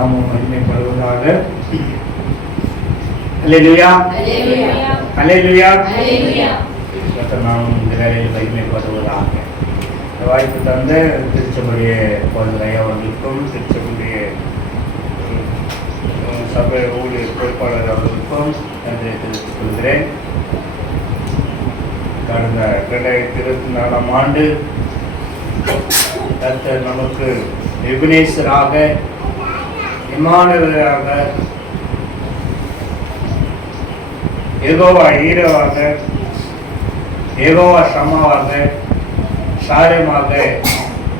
நாமம் மகிமைப்படுவதாக. அல்லேலூயா, அல்லேலூயா. கர்த்தர் நாமம் இந்த வேளையில் மகிமைப்படுவதாக. இந்த வாய்ப்பு தந்த திருச்சபைய போதகர் ஐயா அவர்களுக்கும், திருச்சபைய சபை ஊழியர் பொறுப்பாளர் அவர்களுக்கும் நன்றியை தெரிவித்துக் கொள்கிறேன். கடந்த 2024ஆம் ஆண்டு கர்த்தர் நமக்கு எபினேசராக, இம்மானுவேலாக, யெகோவா ஈரவாக, யெகோவா ஷம்மாவாக, ஷாலேமாக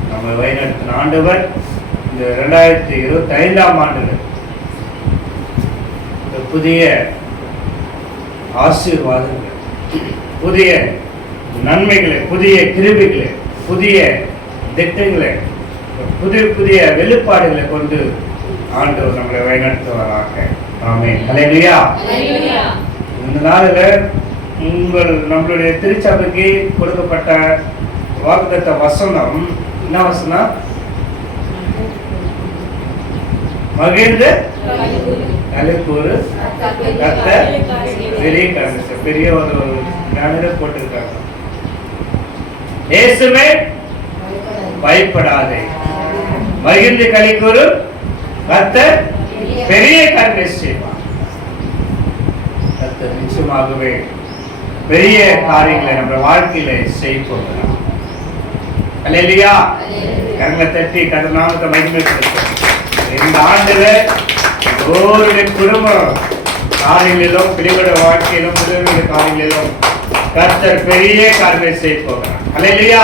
நம்மை வழிநடத்தின ஆண்டவர் இந்த 2025ஆம் ஆண்டில் புதிய ஆசீர்வாதங்கள், புதிய நன்மைகளை, புதிய கிருபைகளை, புதிய திட்டங்களை, புதிய புதிய வெளிப்பாடுகளை கொண்டு ஆண்டவர் நம்மளை வழிநடத்துவாராக. ஆமென். அல்லேலூயா. இந்த நாளில் நம்மளுடைய திருச்சபைக்கு கொடுக்கப்பட்ட வாக்குத்தத்த வசனம் என்ன வசனம்? மகிழ்ந்து கலிக்கூறு கர்த்தர் பெரிய காரணம். பெரிய ஒரு ஞானத்தை போட்டிருக்காங்க. இயேசுவே பயப்படாதே, மகிழ்ந்து கலிக்கூறு கர்த்தர் பெரிய காரியம் செய்வார். கர்த்தர் நிச்சயமாகவே பெரிய காரியங்களை நம்ம வாழ்க்கையில செய்ய போகிறார். அல்லேலூயா. கரங்களை தட்டி கர்த்தர் நாமத்தை மகிமைப்படுத்தும். இந்த ஆண்டுல ஒவ்வொரு குடும்ப காரியங்களிலும், பிள்ளைகளோட வாழ்க்கையிலும், முதலீடு காரியங்களிலும் கர்த்தர் பெரிய காரியங்களை செய்ய போகிறார். அல்லேலூயா,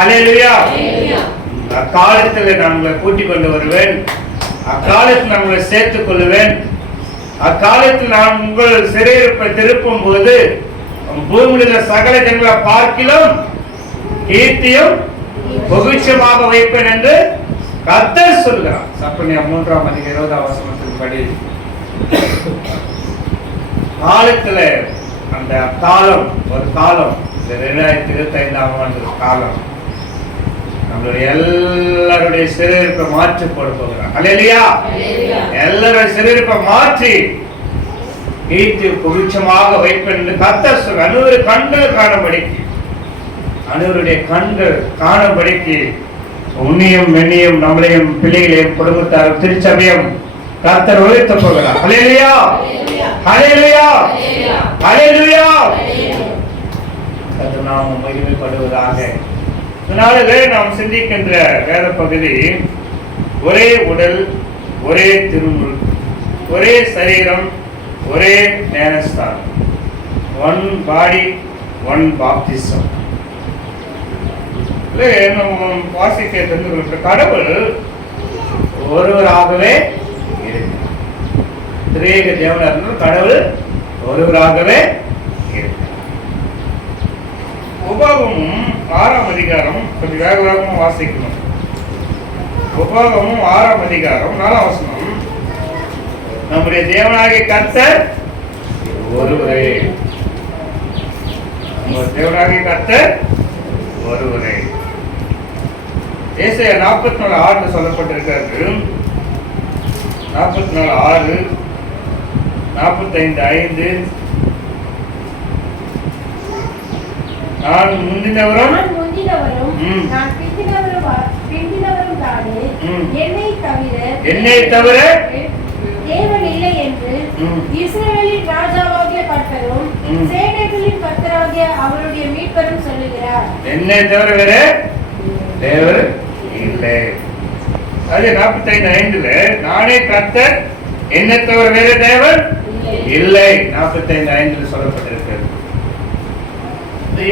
அல்லேலூயா. அக்காலத்தில் நான் உங்களை கூட்டிக் கொண்டு வருவேன், அக்காலத்தில் நான் உங்களை சேர்த்துக் கொள்ளுவேன், அக்காலத்தில் நான் உங்கள் சிறையிருப்பை திருப்பும் போது பூமியில் சகல ஜனங்களை பார்க்கிலும் கீர்த்தியும் புகழ்ச்சியுமாக வைப்பேன் என்று கர்த்தர் சொல்கிறார். சப்பனியா 3ஆம் அதிகாரம் 20ஆம் வசனத்தின்படி காலத்துல அந்த காலம், ஒரு காலம், இந்த 2025ஆம் ஆண்டு காலம் நம்மளுடைய எல்லாருடைய சிறையிருப்பை மாற்றி போட போகிறார். அல்லேலூயா. எல்லாருடைய சிறையிருப்பை மாற்றி கீர்த்தி புகழ்ச்சியமாக வைப்பேன் என்று கர்த்தர் சொல்கிறார். அனைவரு கண்கள் காணும்படிக்கு, அனைவருடைய கண்கள் காணும்படிக்கு உன்னையும் மென்னையும் நம்மளையும் பிள்ளைகளையும் குடும்பத்தார் திருச்சபையும் கர்த்தர் உயர்த்த போகிறார். அல்லேலூயா, அல்லேலூயா, அல்லேலூயா. கர்த்தர் நாமம் மகிமைப்படுவதாக. இதனாலே நாம் சிந்திக்கின்ற வேத பகுதி ஒரே உடல், ஒரே திருமுல், ஒரே சரீரம், ஒரே ஞானஸ்தானம், ஒன் பாடி, ஒன் பாப்திசம். வாசிக்க கடவுள் ஒருவராகவே இருக்கிறார். திரேக தேவனார் கடவுள் ஒருவராகவே இருக்கிறார். உபாகமும் 6ஆம் அதிகாரம், கொஞ்சம் வேக வேகமா வாசிக்கணும். உபாகமும் 6ஆம் அதிகாரம் 4ஆம் வசனம், நம்முடைய தேவனாகிய கர்த்தர் ஒருவரே. தேவனாகிய கர்த்தர் ஒருவரே. ஏசாயா 44:6 சொல்லப்பட்டிருக்கிறது. 44:6, 45:5, நான் முந்தினவரும் என்னை தவிர தேவன் இல்லை என்று இஸ்ரவேலின் ராஜாவாகிய கர்த்தரும் சேனைகளின் கர்த்தராகிய அவருடைய மீட்பரும் சொல்லுகிறார். என்னை தவிர வேற தேவர் இல்லை. அது 45:5, நானே கர்த்தர், என்னை தவிர வேற தேவன் இல்லை. 45:5 சொல்லப்பட்டிருக்கிறது.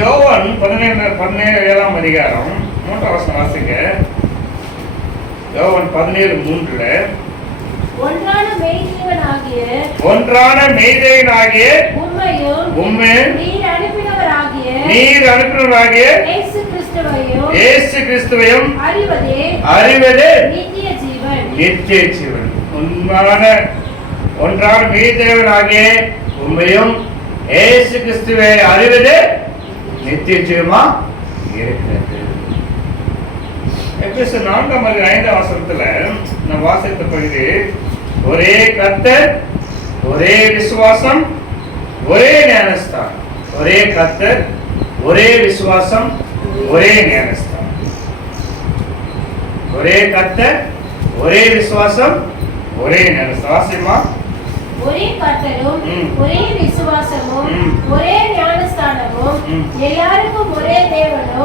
யோவான் 17ஆம் அதிகாரம் 3ஆம் வசனம் வாசிங்க. யோவான் 17:3, ஒன்றான மெய்தேவனாகிய உம்மையும் நீர் அனுப்பினவராகிய இயேசு கிறிஸ்துவையும் அறிவதே நித்திய ஜீவன். ஒன்றான மெய்தேவனாகிய உம்மையும் இயேசு கிறிஸ்துவை அறிவதே நித்திய ஜீவமா இருக்கிறது. எபேசியர் 4:5 நான் வாசித்த பகுதி, ஒரே கர்த்தர், ஒரே விசுவாசம், ஒரே ஞானஸ்தானம். ஒரே கர்த்தர், ஒரே விசுவாசம், ஒரே ஞானஸ்தானம். ஒரே கர்த்தர், ஒரே விசுவாசம், ஒரே ஞானஸ்தானம். வாசிமா. ஒரே கர்த்தரும் ஒரே விசுவாசமும் ஒரே ஞானஸ்தானமும் எல்லாருக்கும் ஒரே தேவனும்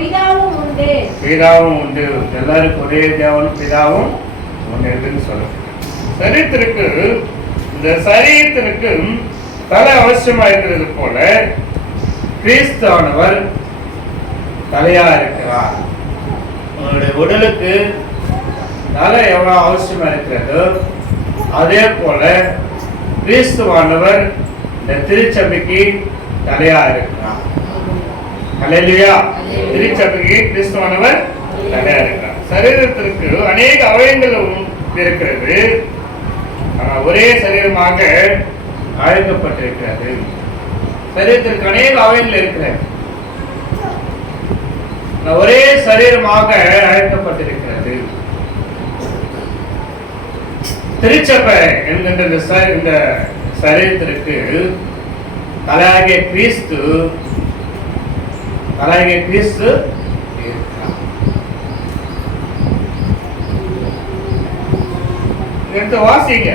பிதாவும் உண்டு. எல்லாருக்கும் ஒரே தேவனும் பிதாவும் உண்டு சொல்லுங்க. இந்த சரீரத்திற்கு தலை அவசியமா இருக்கிறது போல கிறிஸ்துவானவர் தலையா இருக்கிறார். உங்களுடைய உடலுக்கு தலை எவ்வளவு அவசியமா இருக்கிறதோ அதே போல கிறிஸ்துவானவர் இந்த திருச்சபைக்கு தலையா இருக்கிறார். அல்லேலூயா. திருச்சபைக்கு கிறிஸ்துவானவர் தலையா இருக்கிறார். சரீரத்திற்கு அநேக அவயங்கள் இருக்கிறது, ஆனால் ஒரே சரீரமாக அழைக்கப்பட்டிருக்கிறது. சரீரத்திற்கு அநேக அவயங்கள் இருக்கிறது, ஒரே சரீரமாக அழைக்கப்பட்டிருக்கிறது. திருச்சபை என்கின்ற இந்த சரீரத்திற்கு தலையாகிய கிறிஸ்து எடுத்து வாசிங்க.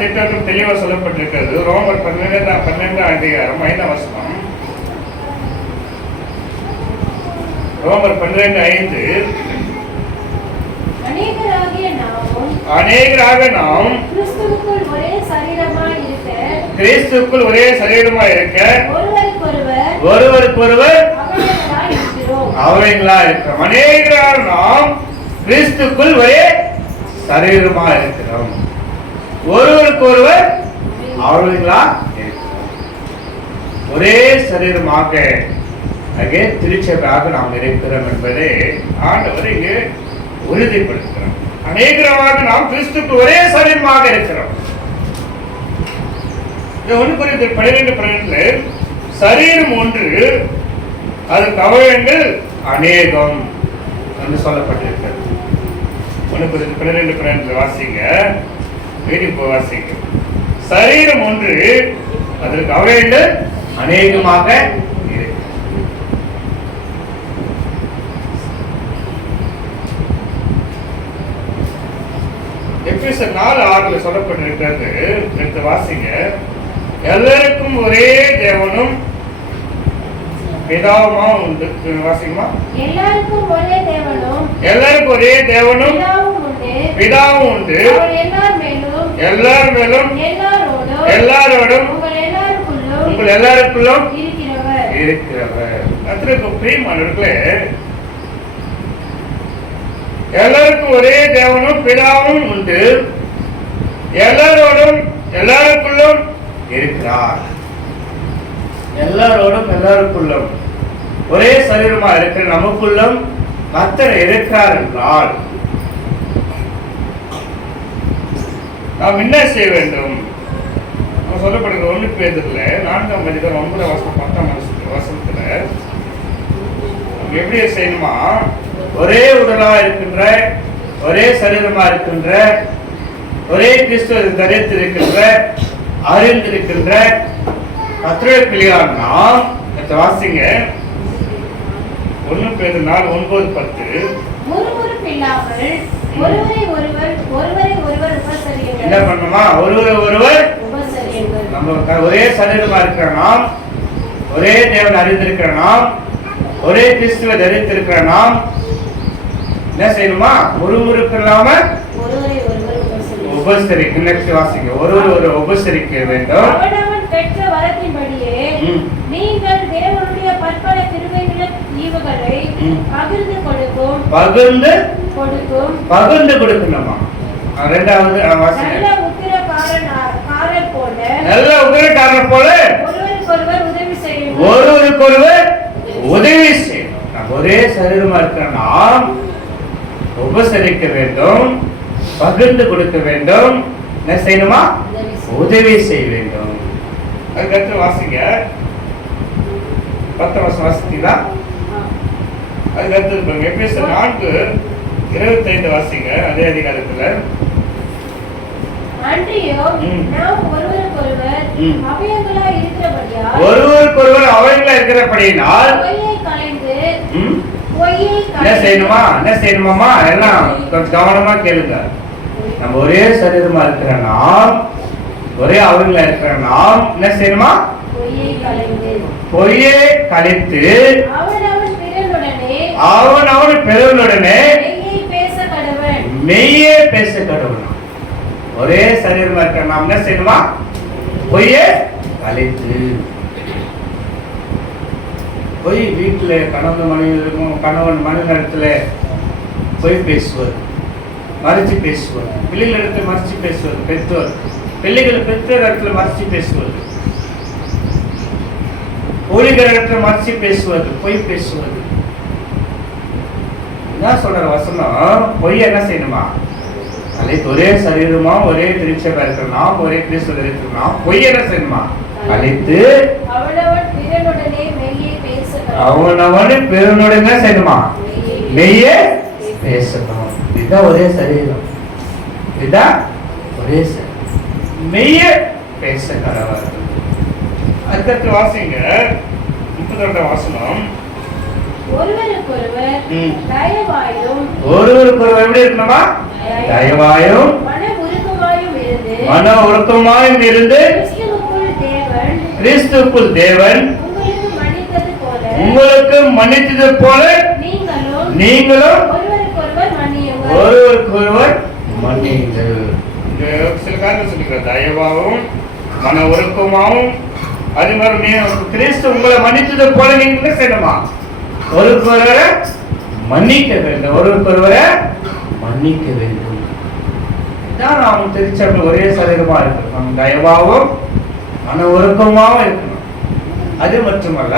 திட்டம் தெளிவா சொல்லப்பட்டிருக்கிறது. ரோமர் 12:5. ரோமர் 12:5. அநேகராக நாம் கிறிஸ்துவுக்குள் ஒரே சரீரமாய் இருக்க ஒருவருக்கொருவர் அவங்களா இருக்கிறோம். அநேகராக நாம் கிறிஸ்துக்குள் ஒரே சரீரமா இருக்கிறோம், ஒருவருக்கொருவர் அவங்களா இருக்கிறோம். ஒரே சரீரமாக திருச்சபையாக நாம் இருக்கிறோம் என்பதை ஆண்டவர் இங்கு உறுதிப்படுத்துகிறோம். அநேகமாக நாம் கிறிஸ்துக்கு ஒரே சரீரமாக இருக்கிறோம். 1 கொரிந்தியர் 12:12 சரீரம் ஒன்று, அதற்கு அவயங்கள் அநேகம் என்று சொல்லப்பட்டிருக்கிறது. 1 கொரிந்தியர் 12:12 வாசிங்க. வாசிங்க. சரீரம் ஒன்று, அதற்கு அவயங்கள் அநேகமாக இருக்கு. எபேசியர் 4:6 சொல்லப்பட்டிருக்கிறது. எடுத்து வாசிங்க. எல்லாருக்கும் ஒரே தேவனும் பிதாவுமா உண்டு. வாசிங்கம்மா. எல்லாருக்கும் ஒரே தேவனும் பிதாவும் உண்டு. எல்லார் மேலும் எல்லாரோடும் உங்கள் எல்லாருக்குள்ளும் இருக்கிறவர். அதற்கு பிரியமானவர்களே, எல்லாருக்கும் ஒரே தேவனும் பிதாவும் உண்டு, எல்லாரோடும் எல்லாருக்குள்ளும் இருக்கிறார். எல்லாரோடும் எல்லாருக்குள்ளும் ஒரே சரீரமா இருக்கிற நமக்குள்ளும் கர்த்தர் இருக்கிறார் என்றால் நாம் என்ன செய்ய வேண்டும்? சொல்லப்படுகிற 1 பேதுருல 4:9-10 எப்படி செய்யணுமா? ஒரே உடலா இருக்கின்ற, ஒரே சரீரமா இருக்கின்ற, ஒரே கிறிஸ்துவ தரித்திருக்கின்ற, அறிந்திருக்கின்ற கர்த்தருடைய பிள்ளையார் நாம். வாசிங்க. 1 பேதுரு 4:9-10. என்ன பண்ணுமா? ஒருவர் நம்ம ஒரே சரீரமா இருக்கிற நாம், ஒரே தேவன் அறிந்திருக்கிற நாம், ஒரே கிறிஸ்துவ தரித்திருக்கிற நாம் என்ன செய்யணுமா? ஒருவருக்கு இல்லாம உபசரிக்க. வாசிங்க. ஒருவர் உபசரிக்க வேண்டும். பெற்ற வரத்தின்படியே நீங்கள் தேவனுடைய பற்பல கிருபைகளின் ஈவுகளை பகிர்ந்து கொடுக்கணுமா? இரண்டாவது நல்ல உத்திரக்காரர் போல ஒருவருக்கொருவர் உதவி செய்யணும். ஒரே சரீரமா இருக்கிற நாம் உபசரிக்க வேண்டும், பகிர்ந்து கொடுக்க வேண்டும். என்ன செய்யணுமா? உதவி செய்ய வேண்டும். அதுக்கடுத்து வாசிங்க. 10 வாசித்தீங்களா? அதுக்கு அடுத்தது பாருங்க, எபேசியர் 4:25 வாசிங்க. அதே அதிகாரத்துல ஒருவருக்கொருவர் அவயங்களா இருக்கிறபடியினால் என்ன செய்யணுமா, என்ன செய்யணுமாமா, எல்லாம் கொஞ்சம் கவனமா கேளுங்க. நம்ம ஒரே சரீரமா இருக்கிற நாம், ஒரே அவயங்களா இருக்கிற நாம் என்ன செய்யணுமா, பொய்யை கழித்து அவன் பிறனுடனே மெய்யே பேச கடவுள். ஒரே சரீரமா இருக்கிற நாம் என்ன செய்யணுமா, பொய்யை கழித்து. பொய் வீட்டுல கணவன் மனைவிடத்துல பொய் பேசுவது, மறைச்சு பேசுவது, பிள்ளைகள் இடத்துல மறைச்சு பேசுவது, பெற்றோர் இடத்துல மறைச்சு பேசுவது, ஊழியர் இடத்துல மறைச்சு பேசுவது, பொய் பேசுவது. என்ன சொல்ற வசனம், பொய் என்ன செய்யணுமா, அழைத்து ஒரே சரீரமா ஒரே திருச்சபை இருக்கிறோம், ஒரே கிறிஸ்துவ இருக்கிறோம், பொய் என்ன செய்யணுமா அழைத்து அவனவனு பிறனுடனே செய்யணுமா மெய்யே பேசணும். இதுதான் ஒரே சரீரம், இதுதான் ஒரே சரீரம், மெய்யே பேச கடவுள். அதுக்கு வாசிங்க 32 வாசனம். ஒருவருக்கொருவர் எப்படி இருக்கணுமா, தயவாயும் மன உருக்கமாயும் இருந்து கிறிஸ்துவுக்குள் தேவன் உங்களுக்கு மன்னித்தது போல நீங்களும் ஒருவருக்கொருவர் மன்னியுங்கள். சில காரணம் சொல்லிக்கிறேன், தயவாகவும் மன உருக்கமாகவும், அது மாதிரி கிறிஸ்து உங்களை மன்னித்தது போல நீங்க செய்யணுமா, ஒருவரை மன்னிக்க வேண்டும், ஒருவரை மன்னிக்க வேண்டும். இதான் நாம் திருச்சபை ஒரே சரீரமா இருக்கணும், தயவாகவும் மன ஒருக்கமாகவும் இருக்கணும். அது மட்டுமல்ல,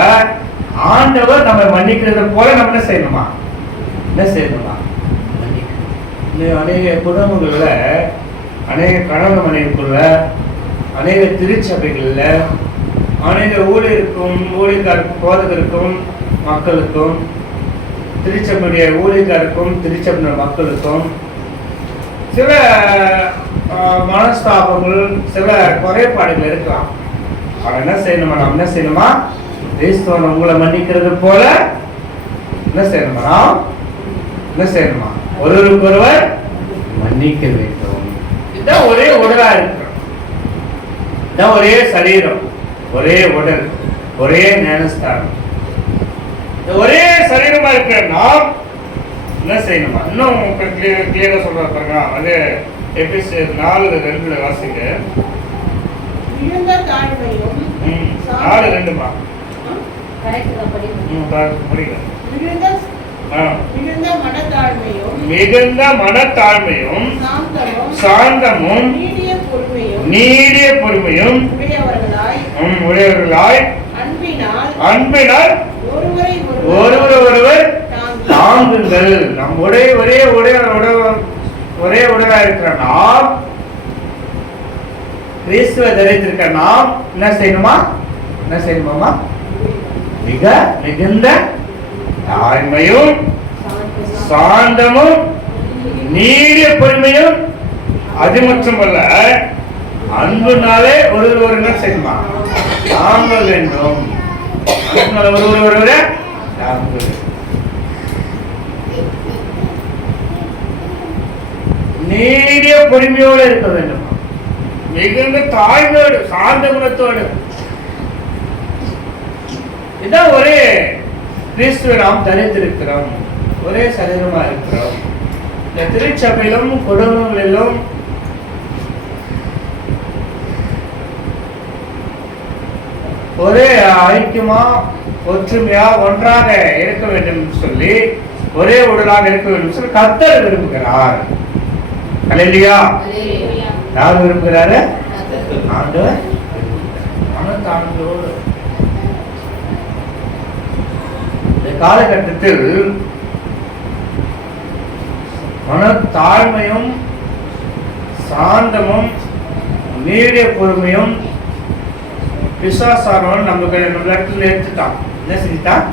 ஆண்டவர் நம்ம மன்னிக்கிறது போல நம்ம என்ன செய்யணுமா, என்ன செய்யணுமா மன்னிக்கணும். அநேக குடும்பங்கள்ல, அநேக கணவன் மனைவிக்குள்ள, அநேக திருச்சபைகள்ல, அநேக ஊழியருக்கும் போதகருக்கும் மக்களுக்கும், திருச்சபையுடைய ஊழியருக்கும் திருச்சபை மக்களுக்கும் சில மனஸ்தாபங்கள், சில குறைபாடுகள் இருக்கலாம். அவன் என்ன செய்யணுமா, நம்ம என்ன செய்யணுமா, கிறிஸ்துவன் உங்களை மன்னிக்கிறது போல என்ன செய்யணுமா, என்ன செய்யணுமா, ஒருவருக்கொருவர் மன்னிக்க வேண்டும். இதுதான் ஒரே உடலா இருக்கிறோம், இதுதான் ஒரே சரீரம், ஒரே உடல், ஒரே ஞானஸ்தானம், ஒரே சரீரமா இருக்கிற நாம் என்ன செய்யணுமா, இன்னும் கிளியரா சொல்ற பாருங்க. அது எபேசியர் 4:2 வாசிங்க. 4:2மா மிகுந்த மனத்தாழ்மையும் சாந்தமும் நீடிய பொறுமையும் உடையவர்களாய் அன்பினால் ஒருவர் தாங்குங்கள். நம் ஒரே உடலா இருக்கிற நாம், கிறிஸ்துவ தரித்திருக்க நாம் என்ன செய்யணுமா, என்ன செய்யணுமா, மிக மிகுந்த தாழ்மையும் சாந்தமும் நீடிய பொறுமையும், அது மட்டுமல்ல அன்புனாலே ஒருவர் என்ன செய்யணுமா தாங்க வேண்டும், ஒருவரை நீடிய பொறுமையோடு இருக்க வேண்டும், மிகுந்த தாழ்மையோடு சார்ந்த குணத்தோடு. இதான் ஒரே கிறிஸ்துவை நாம் தரித்திருக்கிறோம், ஒரே சரீரமா இருக்கிறோம். இந்த திருச்சபையிலும் குடும்பங்களிலும் ஒரே ஐக்கியமா ஒற்றுமையா ஒன்றாக இருக்க வேண்டும் சொல்லி, ஒரே உடலாக இருக்க வேண்டும் சொல்லி கர்த்தர் விரும்புகிறார். அல்லேலூயா. யார் விரும்புகிறாரு? ஆண்டவர். மனத்தாழ்மையோடு இந்த காலகட்டத்தில் மனத்தாழ்மையும் சாந்தமும் நீடிய பொறுமையும் பிசாசானவன் நம்ம இடத்துல எடுத்துட்டான். என்ன செஞ்சுட்டான்?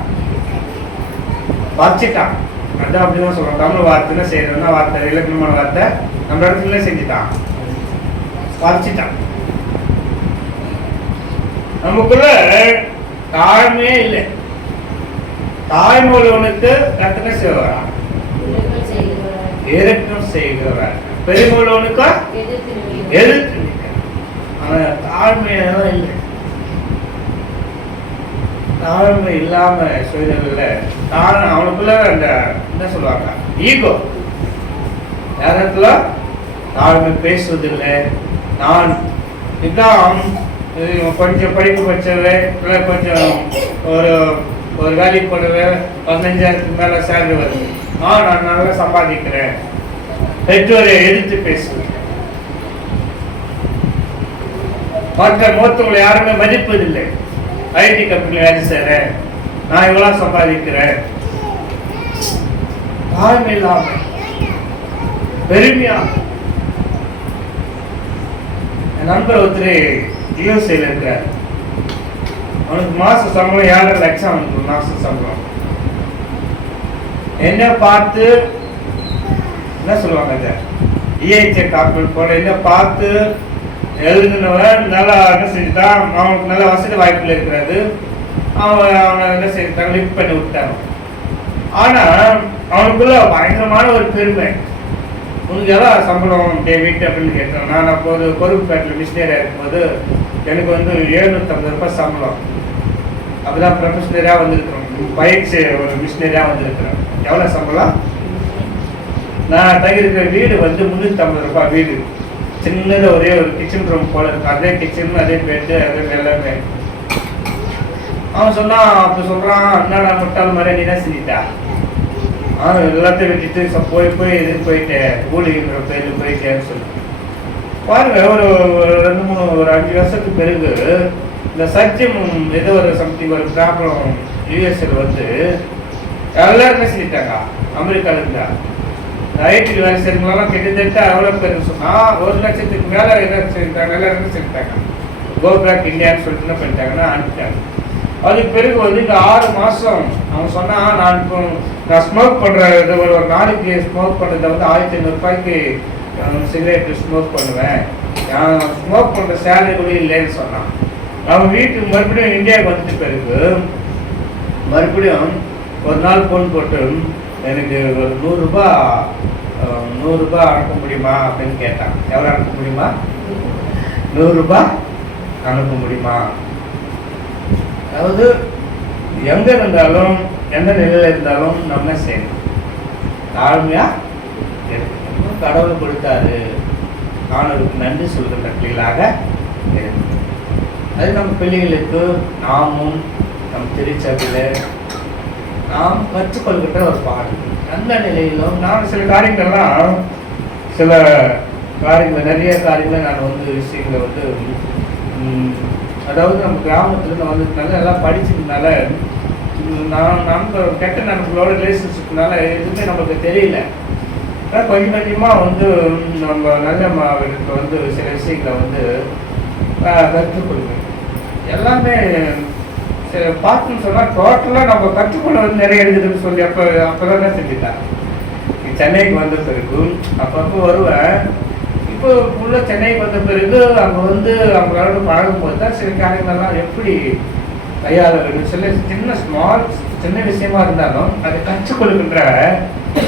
வச்சிட்டான். அதான் அப்படிதான் சொல்றோம். தமிழ் வார்த்தைன்னா செய்யறதுன்னா வார்த்தை இலக்கணமான வார்த்தை நம்ம இடத்துல செஞ்சுட்டான், வச்சிட்டான். நமக்குள்ள தாழ்மையே இல்லை. தாழ்மை உள்ளவனுக்கு கத்தனை செய்வாரா? இரக்கம் செய்கிறவர். பெருமை உள்ளவனுக்கா எதிர்த்து நிற்கிறார். ஆனா தாழ்மையெல்லாம் இல்லை. தாழ்மை இல்லாம சூழ்நிலையில அவனுக்குள்ள அந்த என்ன சொல்லுவாங்க, ஈகோ. நேரத்துல தாழ்மை பேசுவதில்லை. நான் இதான் கொஞ்சம் படிப்பு படிச்சவே இல்லை, கொஞ்சம் ஒரு ஒரு வேலைக்கு போடுவே 15,000 மேல சேலரி வருது, நான் நல்லா சம்பாதிக்கிறேன், பெற்றோரை எதிர்த்து பேசுவேன். மற்ற மூத்தவங்களை யாருமே மதிப்பதில்லை. ஐடி கம்பெனியில் வேலை செய்கிறேன், நான் இவ்வளோ சம்பாதிக்கிறேன். தாழ்மை இல்லாம பெருமையா. என் நண்பர் ஒருத்தர் யூஎஸ்ஏல இருக்கிறார். அவனுக்கு மாச சம்பளம் 7 லட்சம். அவனுக்கு மாச சம்பளம். என்ன பார்த்து என்ன சொல்லுவாங்க, இஐச்சே காப்பீடு போல என்ன பார்த்து எழுதுனவன் நல்லா என்ன செஞ்சுட்டான். அவனுக்கு நல்ல வசதி வாய்ப்புல இருக்கிறது. அவனை என்ன செஞ்சுட்டாங்க, லிஃப்ட் பண்ணி விட்டாங்க. ஆனா அவனுக்குள்ள பயங்கரமான ஒரு பெருமை. உனக்கு எல்லாம் சம்பளம் டேவிட் அப்படின்னு கேட்டான். நான் அப்போது பொறுப்புப்பேட்டில் மிஷினரியா இருக்கும்போது எனக்கு 750 ரூபாய் சம்பளம். அப்பதான் ப்ரொஃபஷனரியா வந்திருக்கிறோம், பயிற்சி ஒரு மிஷினரியா வந்திருக்கிறோம். எவ்வளவு சம்பளம்? நான் தங்கியிருக்கிற வீடு 350 ரூபாய் வீடு. சின்னது ஒரே ஒரு கிச்சன் ரூம் போல இருக்கு. அதே கிச்சன், அதே பெட்டு, அதே எல்லாமே. அவன் சொன்னான், அப்ப சொல்றான், என்னடா முட்டாள் மாதிரி நீ என்ன செஞ்சிட்டா? எல்லாத்தையும் விட்டுட்டு போய் இது போயிட்டேன், ஊழிகிற பேரு போயிட்டேன்னு சொல்லி பாருங்க. ஒரு 5 வருஷத்துக்கு பிறகு இந்த சர்ச்சம் ஏதோ ஒரு சம்திங் ஒரு ப்ராப்ளம் யூஎஸ்ல எல்லாருமே செஞ்சிட்டாங்க. அமெரிக்கால இருந்தா ஐடி வேலை செய்யறவங்களாம் கிட்டத்தட்ட எவ்வளோ பேர் சொன்னா 1 லட்சத்துக்கு மேலே என்ன செஞ்சுட்டாங்க, எல்லாருமே செஞ்சுட்டாங்க. கோ பேக் இந்தியான்னு சொல்லிட்டு என்ன பண்ணிட்டாங்கன்னா அனுப்பிட்டாங்க. அதுக்கு பிறகு இங்கே 6 மாதம் அவன் சொன்னா, நான் ஸ்மோக் பண்ணுறது ஒரு நாளைக்கு ஸ்மோக் பண்ணுறத 1500 ரூபாய்க்கு சிகரெட்டு ஸ்மோக் பண்ணுவேன், நான் ஸ்மோக் பண்ணுற சேலரி கூட இல்லைன்னு சொன்னான். அவன் வீட்டுக்கு மறுபடியும் இந்தியாவுக்கு வந்துட்டு பிறகு மறுபடியும் ஒரு நாள் ஃபோன் போட்டு எனக்கு ஒரு 100 ரூபாய் அனுப்ப முடியுமா அப்படின்னு கேட்டான். எவ்வளோ அனுப்ப முடியுமா? 100 ரூபாய் அனுப்ப முடியுமா? அதாவது எங்க இருந்தாலும் எந்த நிலையில இருந்தாலும் நம்ம செய்யணும், தாழ்மையா கடவுள் கொடுத்தாரு, ஆண்டவருக்கு நன்றி சொல்கின்ற பிள்ளைகளாக இருக்கு. அது நம்ம பிள்ளைகளுக்கு நாமும் நம் திருச்சபையில் நாம் கற்றுக்கொள்கின்ற ஒரு பாடம். அந்த நிலையிலும் நான் சில காரியங்கள்லாம் நிறைய காரியங்களை நான் விஷயங்களை அதாவது நம்ம கிராமத்துல நான் எல்லாம் படிச்சதுனால நான் கெட்ட நண்பர்களோட ரிலேஷன்ஷிப்னால எதுவுமே நமக்கு தெரியல. ஆனால் கொஞ்சம் கொஞ்சமாக நம்ம நல்ல சில விஷயங்களை கற்றுக்கொள்வேன். எல்லாமே பார்த்துன்னு சொன்னால் டோட்டலாக நம்ம கற்றுக்கொள்ள நிறைய இருக்குதுன்னு சொல்லி அப்போதான் தான் செஞ்சுட்டேன். சென்னைக்கு வந்த பிறகு அப்பப்போ வருவேன். இப்போ உள்ள சென்னைக்கு வந்த பிறகு அங்கே அவங்களோட பழகும்போது தான் சில காரியங்கள்லாம் எப்படி கையாள வேண்டும் சொல்லி சின்ன விஷயமா இருந்தாலும் அதை கற்றுக்கொள்கின்ற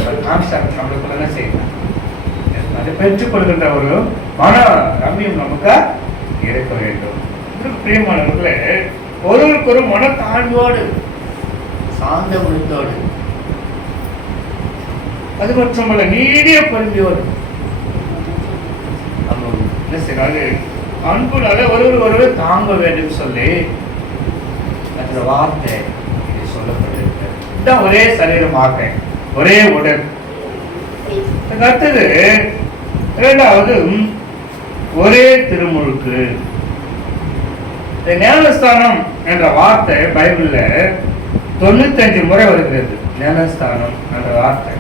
ஒரு கான்செப்ட் நம்மளுக்குள்ள என்ன செய்யலாம், அதை பெற்றுக்கொள்கின்ற ஒரு மன ரம்யம் நமக்கு இருக்க வேண்டும். பிரியமானவர்களே, ஒருவருக்கு ஒரு மன தாழ்வோடு சாந்த குணத்தோடு அது மட்டுமல்ல நீடிய பொறுமையோடு நம்ம என்ன செய்யறாரு, அன்புனால ஒருவர் தாங்க வேண்டும் சொல்லி அந்த வார்த்தை இது சொல்லப்பட்டிருக்கு. இதுதான் ஒரே சரீரமாக ஒரே உடல். அடுத்தது 2வது ஒரே திருமுழுக்கு. ஞானஸ்தானம் என்ற வார்த்தை பைபிள்ல 95 முறை வருகிறது. ஞானஸ்தானம் என்ற வார்த்தை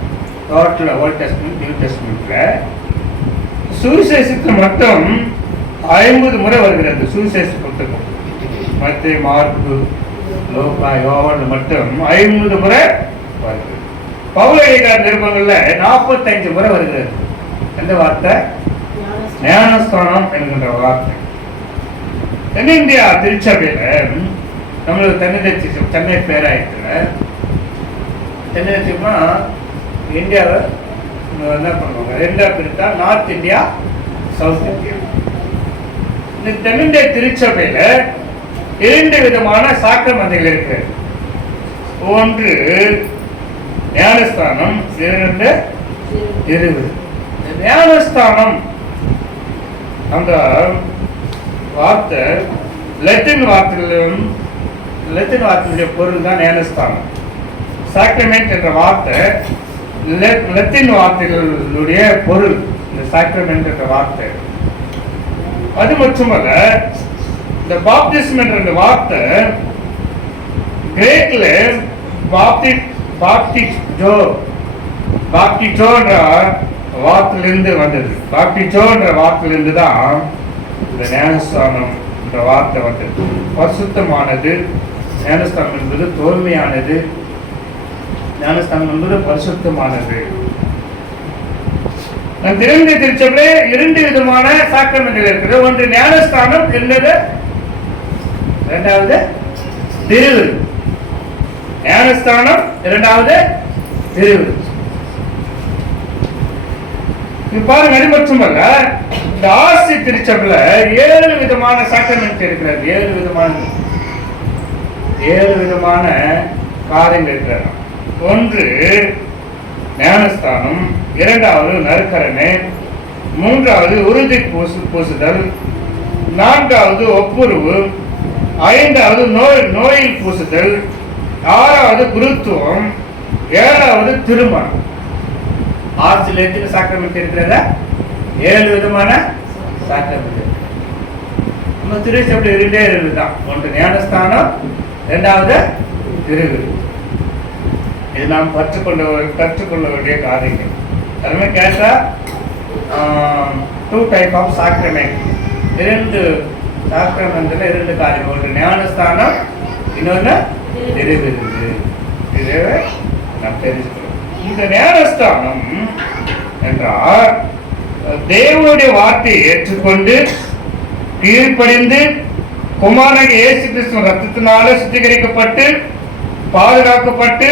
டோட்டல் ஓல்ட் டெஸ்ட்மென்ட் நியூ டெஸ்ட்மென்ட்ல. சுவிசேஷத்தில் மட்டும் 50 முறை வருகிறது. சுவிசேஷ புத்தகம் மத்தேயு, மார்க்கு, லூக்கா, யோவான் மட்டும் 50 முறை வருகிறது. பவுல் எழுதிய நிருபங்கள்ல 45 முறை வருகிறது. எந்த வார்த்தை? ஞானஸ்தானம் என்கின்ற வார்த்தை. தென்னிந்தியா திருச்சபையில நம்மளுக்கு சென்னை பேராயத்துல தென்னிந்தியா இந்தியாவை என்ன பண்ணுவாங்க, ரெண்டா பிரித்தா நார்த் இந்தியா, சவுத் இந்தியா. இந்த தென்னிந்திய திருச்சபையில 2 விதமான சாக்கிரமங்கள் இருக்கு. ஒன்று ஞானஸ்தானம், 2 இருவு. ஞானஸ்தானம் அந்த வார்த்தை லத்தீன் வார்த்தையுடைய பொருள் தான் ஞானஸ்தானம். சாக்ரமெண்ட் என்ற வார்த்தை லத்தீன் வார்த்தைகளுடைய பொருள் இந்த சாக்ரமெண்ட் என்ற வார்த்தை. அது மட்டுமல்ல, இந்த பாப்டிசம் என்ற வார்த்தை கிரேக்ல பாப்டிஜோ என்ற வார்த்தையிலிருந்து வந்தது. பாப்டிஜோ என்ற வார்த்தையிலிருந்து தான் இந்த ஞானஸ்தானம் என்ற வார்த்தை வந்தது. பரிசுத்தமானது. ஞானஸ்தானம் என்பது தூய்மையானது. ஞானஸ்தானம் என்பது பரிசுத்தமானது. திறந்த திருச்சபையிலே 2 விதமான சாக்கிரமங்கள் இருக்கிறது. ஒன்று ஞானஸ்தானம், இரண்டாவது திருவு. ஞானஸ்தானம், இரண்டாவது திருவு. பாருங்க, அது மட்டுமல்ல, இந்த ஆசி திருச்சபையில 7 விதமான சாக்கிரமெண்ட் இருக்கிறது. 7 விதமான காரியங்கள் இருக்கிறது. ஒன்று ஞானஸ்தானம், இரண்டாவது நற்கரணை, மூன்றாவது உறுதி பூசுதல், நான்காவது ஒப்புரவு, ஐந்தாவது நோயில் பூசுதல், ஆறாவது குருத்துவம், ஏழாவது திருமணம். ஆர்ச்சில் எத்தனை சாக்கிரமெண்ட் இருக்கிறதா? 7 விதமான சாக்கிரமெண்ட். நம்ம திருச்சபையில் 2 தான். ஒன்று ஞானஸ்தானம், இரண்டாவது திருவு. இது நாம் கற்றுக்கொள்ள வேண்டிய காரியங்கள். அதுமே கேட்டா 2 டைப் ஆஃப் சாக்ரமெண்ட். 2 சாக்ரமெண்ட்ல 2 காரியம். ஒன்று ஞானஸ்தானம், இன்னொன்று திருவு. இதை நாம் தெரிஞ்சுக்கிறோம். இந்த ஞானஸ்தானம் என்றால் தேவனுடைய வார்த்தையை ஏற்றுக்கொண்டு கீழ்ப்படிந்து குமாரனாகிய இயேசு கிறிஸ்துவின் ரத்தத்தினால சுத்திகரிக்கப்பட்டு பாதுகாக்கப்பட்டு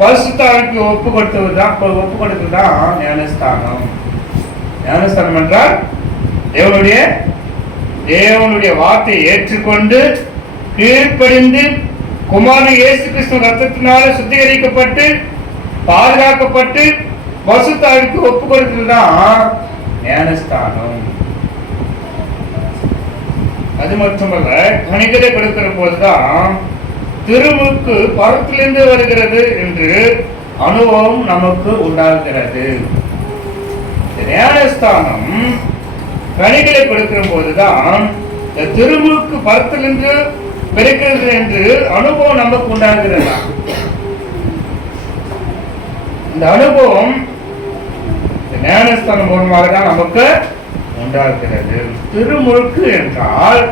பரிசுத்த ஆவிக்கு ஒப்பு கொடுத்ததுதான் ஞானஸ்தானம். ஞானஸ்தானம் என்றால் தேவனுடைய வார்த்தையை ஏற்றுக்கொண்டு கீழ்ப்படிந்து குமாரனாகிய இயேசு கிறிஸ்துவின் ரத்தத்தினால சுத்திகரிக்கப்பட்டு பாதுகாக்கப்பட்டு பரிசுத்த ஆவிக்கு ஒப்பு கொடுத்ததுதான் ஞானஸ்தானம். அது மட்டுமல்ல, கனிகளை கொடுக்கிற போதுதான் திருமுழுக்கு பரத்திலிருந்து வருகிறது என்று அனுபவம் நமக்கு உண்டாகிறது. ஞானஸ்தானம் கனிகளை கொடுக்கிற போதுதான் திருமுழுக்கு பரத்திலிருந்து பெருக்கிறது என்று அனுபவம் நமக்கு உண்டாகிறது. இந்த அனுபவம் ஞானஸ்தானம் மூலமாக தான் நமக்கு உண்டாகிறது. திருமுழுக்கு என்றால்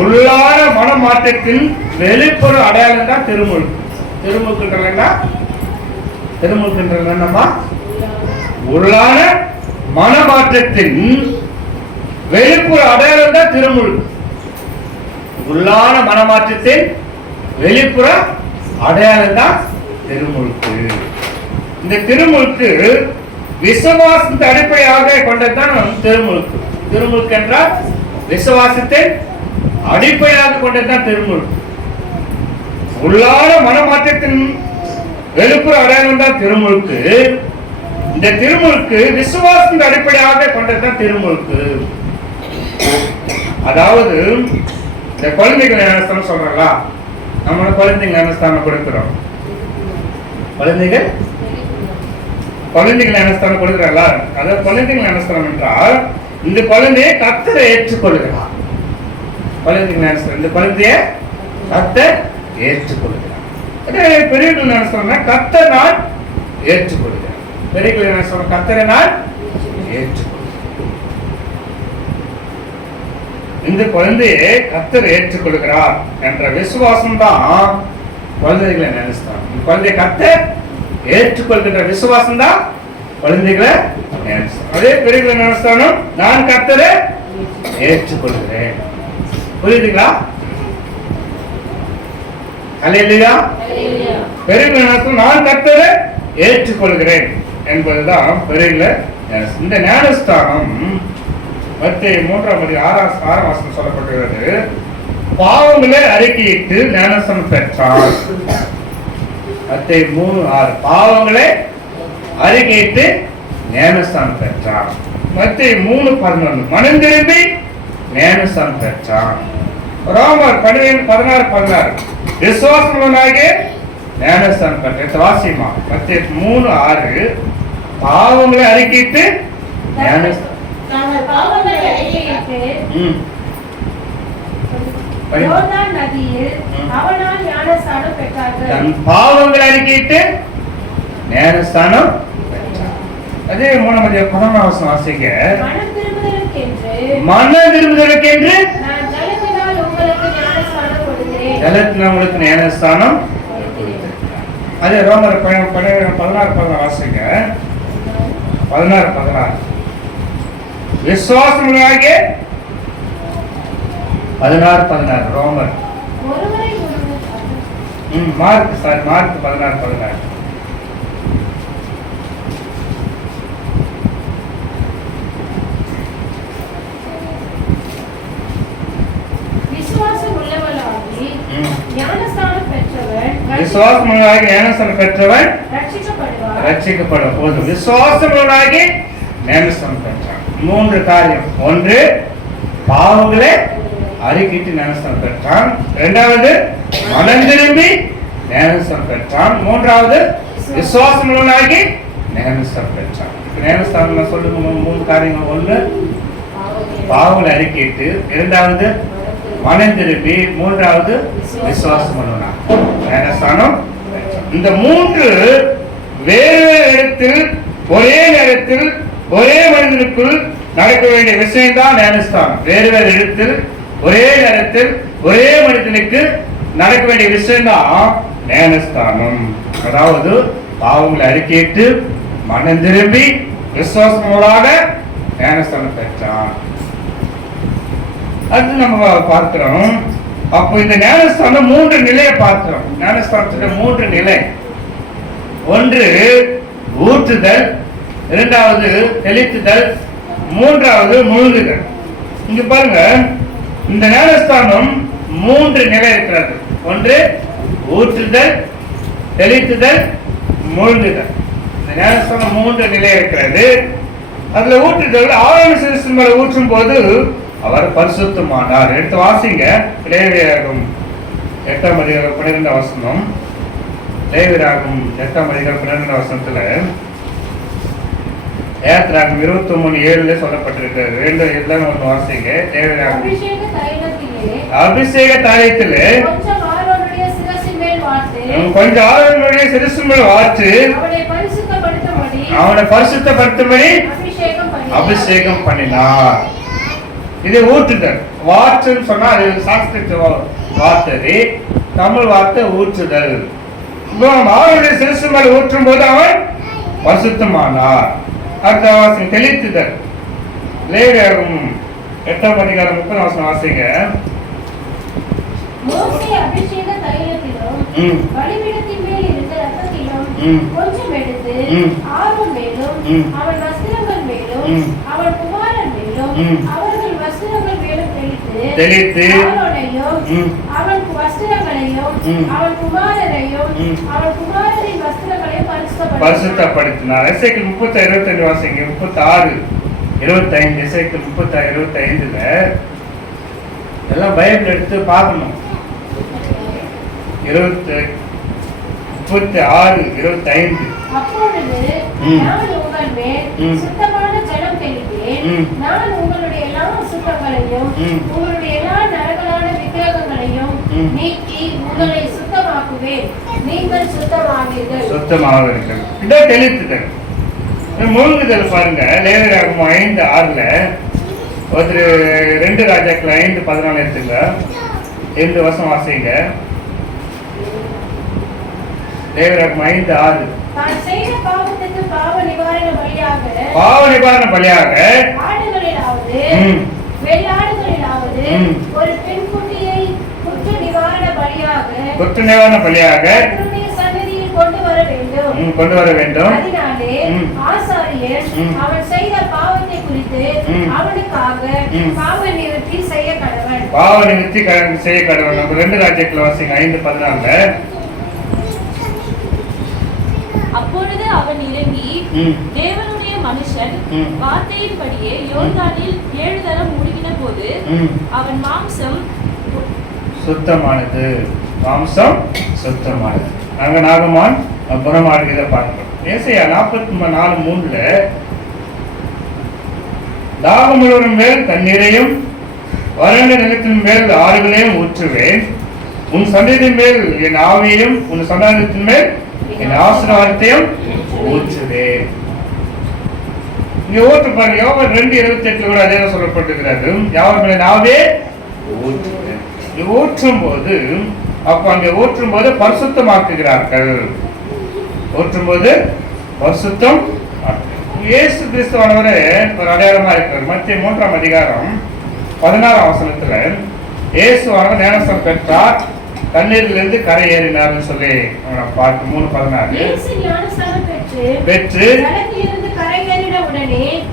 உள்ளான மனமாற்றத்தின் வெளிப்புற அடையாளம் தான் திருமுழுக்கு. திருமுழுக்குன்றது என்னமா? உள்ளான மனமாற்றத்தின் வெளிப்புற அடையாளம் தான் திருமுழுக்கு. உள்ளான மனமாற்றத்தின் வெளிப்புற அடையாளம் தான் திருமுழுக்கு. இந்த திருமுழுக்கு விசுவாசத்தை அடிப்படையாக கொண்டதுதான் திருமுழுக்கு. திருமுழுக்கு என்றால் விசுவாசத்தை அடிப்படையாக கொண்டதுதான் திருமுழுக்கு. உள்ளான மனமாற்றத்தின் வெளிப்புற அடையாளம் தான் திருமுழுக்கு. இந்த திருமுழுக்கு விசுவாசத்தின் அடிப்படையாக கொண்டதுதான் திருமுழுக்கு. அதாவது இந்த குழந்தைகள் ஞானஸ்தானம் சொல்றா, நம்ம குழந்தைங்க ஞானஸ்தானம் கொடுக்கிறோம். குழந்தைகள் ஞானஸ்தானம் கொடுக்கிறாங்களா? அதாவது குழந்தைகள் ஞானஸ்தானம் என்றால் இந்த குழந்தையை கர்த்தரை ஏற்றுக்கொள்கிறார். குழந்தைகள் ஞானஸ்தானம், இந்த குழந்தைய கர்த்தர் ஏற்றுக்கொள்கிறார். அதே பெரியவர்கள் ஞானஸ்தானம் கர்த்தர் நான் ஏற்றுக்கொள்கிறார். பெரியவர்கள் ஞானஸ்தானம் கர்த்தரை நான் ஏற்றுக்கொள்கிறேன். இந்த குழந்தையை கர்த்தர் ஏற்றுக்கொள்கிறார் என்ற விசுவாசம் தான் குழந்தைகளை ஞானஸ்தானம். குழந்தையை கர்த்தர் ஏற்றுக்கொள்கின்ற விசுவாசம் தான் குழந்தைகளை ஞானஸ்தானம். அதே பெரியவர்களை ஞானஸ்தானம், நான் கர்த்தரை ஏற்றுக்கொள்கிறேன். புரியுதுங்களா? அல்லேலூயா. பெரியவர்களை ஞானஸ்தானம், நான் கர்த்தரை ஏற்றுக்கொள்கிறேன் என்பதுதான் பெரியவர்களை ஞானஸ்தானம். இந்த ஞானஸ்தானம் மத்தேயு 3:6 சொல்லப்பட்டுள்ளது. பாவங்களை அறிக்கையிட்டு ஞானஸ்தானம் பெற்றார். மத்தேயு 3:6 பாவங்களை அறிக்கையிட்டு ஞானஸ்தானம் பெற்றார். மத்தேயு 3:11 மனம் திரும்பி ஞானஸ்தானம் பெற்றார். ரோமர் 12:16 விசுவாசமாகிய ஞானஸ்தானம் பெற்ற வாசிமா. மத்தேயு 3:6 பாவங்களை அறிக்கையிட்டு ஞானஸ்தானம் யோர்தான் நதியில் அவனால் ஞானஸ்நானம் பெற்றார்கள். தன் பாவங்களை அறிக்கையிட்டு ஞானஸ்தானம் பெற்றார். அதே 3:11 வாசிங்க. மனம் திரும்புதலுக்கென்று நான் ஜலத்தினால் உங்களுக்கு ஞானஸ்நானம் கொடுக்கிறேன். ஜலத்தினால் உங்களுக்கு ஞானஸ்தானம் கொடுக்கிறேன். அதே ரோமர் 16:16 வாசிங்க. 16:16 விசுவாசமாகிய 16:16 ரோமர் ஒருவரை மார்க் 16:16 விசுவாசம் உள்ளவளாகி ஞானஸ்நானம் பெற்றவன் விசுவாசமாகிய ஞானஸ்தானம் பெற்றவன் ரட்சிக்கப்படுவார். ரட்சிக்கப்படும் போது விசுவாசமாகிய ஞானஸ்தானம் பெற்றான். 3 காரியம். ஒன்று, பாவங்களை அறிக்கையிட்டு ஞானஸ்தானம் பெற்றான். 2வது, மனம் திரும்பி ஞானஸ்தானம் பெற்றான். 3வது, விசுவாசமாகி ஞானஸ்தானம் பெற்றான். ஞானஸ்தானம் சொல்லுங்க 3 காரியங்கள். 1 பாவங்களை அறிக்கையிட்டு, 2வது மனம் திரும்பி, 3வது விசுவாசம் ஞானஸ்தானம் பெற்றான். இந்த 3 வேறு இடத்தில் ஒரே நேரத்தில் ஒரே மனிதனுக்குள் நடக்க வேண்டிய விஷயம் தான் ஞானஸ்தானம். வேறு வேறு இடத்தில் ஒரே நேரத்தில் ஒரே மனிதனுக்கு நடக்க வேண்டிய விஷயம் தான் ஞானஸ்தானம். அதாவது பாவங்களை அறிக்கையிட்டு மனம் திரும்பி விசுவாசமோடாக ஞானஸ்தானம் பெற்றான். அது நம்ம பார்க்கிறோம். அப்போ இந்த ஞானஸ்தானம் 3 நிலையை பார்க்கிறோம். ஞானஸ்தானத்துல 3 நிலை. 1 ஊற்றுதல், 2வது தெளித்துதல், 3வது முழுகுதல். இங்க பாருங்க, இந்த ஞானஸ்தானம் 3 நிலை இருக்கிறது. 1 ஊற்றுதல், தெளித்துதல், முழுகுதல். இந்த ஞானஸ்தானம் 3 நிலை இருக்கிறது. அதுல ஊற்றுதல் ஆரோன் சிறுசு மேல ஊற்றும் போது அவர் பரிசுத்தமானார். எடுத்து வாசிங்க. லேவியராகும் 8:12 வசனம். லேவியராகும் 8:12 வசனத்துல ஏத்ராகம் 23:7 சொல்லப்பட்டிருக்கிறது. 2 எல்லாம் ஒன்று வாசிங்க. லேவியராகும் அபிஷேக தைலத்திலே கொஞ்சம் ஆரோனுடைய சிரசு மேல் வார்த்து அவனை பரிசுத்தப்படுத்தும்படி அபிஷேகம் பண்ணினார். இது ஊற்றுதல். வாற்றுன்னு சொன்னா அது சாஸ்திர வார்த்தை, தமிழ் வார்த்தை ஊற்றுதல். அவனுடைய சிரசு மேல் ஊற்றும் போது அவன் பரிசுத்தமானார். அடுத்த வாசம் தெளித்துதல். லேவியராகும் 8:30 வாசிங்க. மோசே அபிஷேக தைலத்திலும் பலிபீடத்தின் மேல் இருந்த இரத்தத்திலும் கொஞ்சம் எடுத்து ஆரோன் மேலும் அவன் வஸ்திரங்கள் மேலும் அவன் குமாரன் மேலும் அவர்கள் வஸ்திரங்கள் மேலும் தெளித்து ஆரோனையும் அவன் வஸ்திரங்களையும் அவன் குமாரரையும் அவன் குமாரரின் வஸ்திரங்களையும் பரிசுத்தப்படுத்தினார். எசேக்கியேல் 30:25 வாசிங்க. 36:25. எசேக்கியேல் 36:25 எல்லாம் பைபிள் எடுத்து பார்க்கணும். 36:25. அப்பொழுது நான் உங்கள் மேல் சுத்தமான ஜலம் தெளிப்பேன். நான் உங்களுடைய எல்லா அசுத்தங்களையும் உங்களுடைய எல்லா நரகலான விக்கிரகங்களையும் நீக்கி உங்களை சுத்தமாக்குவேன். நீங்கள் சுத்தமாவீர்கள். இதான் தெளித்துதல். முழுங்குதல் பாருங்க. லேவியராகும் 5:6 ஒரு 2 ராஜாக்கள் 5:14 எடுத்துங்க. 2 வசனம் வாசிங்க. லேவியராகும் 5:6. தான் செய்த பாவத்துக்கு பாவ நிவாரண பலியாக ஆடுகளிலாவது வெள்ளாடுகளிலாவது ஒரு பெண்குட்டியை குற்ற நிவாரண பலியாக சன்னதியில் கொண்டு வர வேண்டும். அதனாலே ஆசாரியர் அவன் செய்த பாவத்தை குறித்து அவனுக்காக பாவ நிவர்த்தி செய்ய கடவன். 2 ராஜ்யத்துல வாசிங்க 5:14. அப்பொழுது அவன் இறங்கி தேவனுடைய மனுஷன் வார்த்தையின்படியே யோர்தானில் 7 தரம் முழுகின போது அவன் மாம்சம் சுத்தமானது. நாங்க நாகமான் புறமாடுகிறத பார்க்கிறோம். ஏசாயா 44:3 தாகமுள்ளவரின் மேல் தண்ணீரையும் வறண்ட நிலத்தின் மேல் ஆறுகளையும் ஊற்றுவேன். உன் சந்ததியின் மேல் என் ஆவியையும் உன் சந்தானத்தின் மேல் என் ஆசீர்வாதத்தையும் ஊற்றுவேன். இங்க ஊற்று பாருங்க. யோவான் 2:28 கூட அதே சொல்லப்பட்டிருக்கிறது. யாவர் மேல் ஆவியே ஊற்றுவேன். ஊற்றும் போது அப்ப அங்க ஊற்றும் போது பரிசுத்தமாக்குகிறார்கள். ஊற்றும் போது பரிசுத்தம். இயேசு கிறிஸ்துவானவரே ஒரு அடையாளமா இருக்கிறார். மத்திய 3ஆம் அதிகாரம் 16ஆம் வசனத்துல இயேசுவானவர் ஞானஸ்நானம் பெற்றார், தண்ணீரிலிருந்து கரை ஏறினார்னு சொல்லி பார்த்து 3:16 பெற்று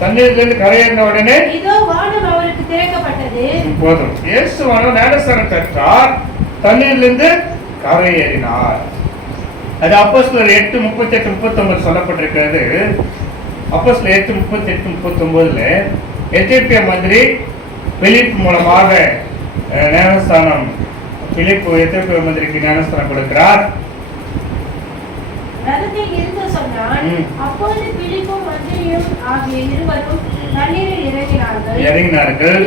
தண்ணீரிலிருந்து கரை ஏறின உடனே போதும். இயேசுவானவர் ஞானஸ்நானம் பெற்றார், தண்ணீரிலிருந்து கரை ஏறினார். அது அப்போஸ்தலர் 8:38-39 சொல்லப்பட்டிருக்கிறது. அப்போஸ்தலர் 8:38-39 எத்தியோப்பியா மந்திரி பிலிப் மூலமாக ஞானஸ்தானம் எத்தியோப்பியா மந்திரிக்கு ஞானஸ்தானம் கொடுக்கிறார். இறங்கினார்கள்.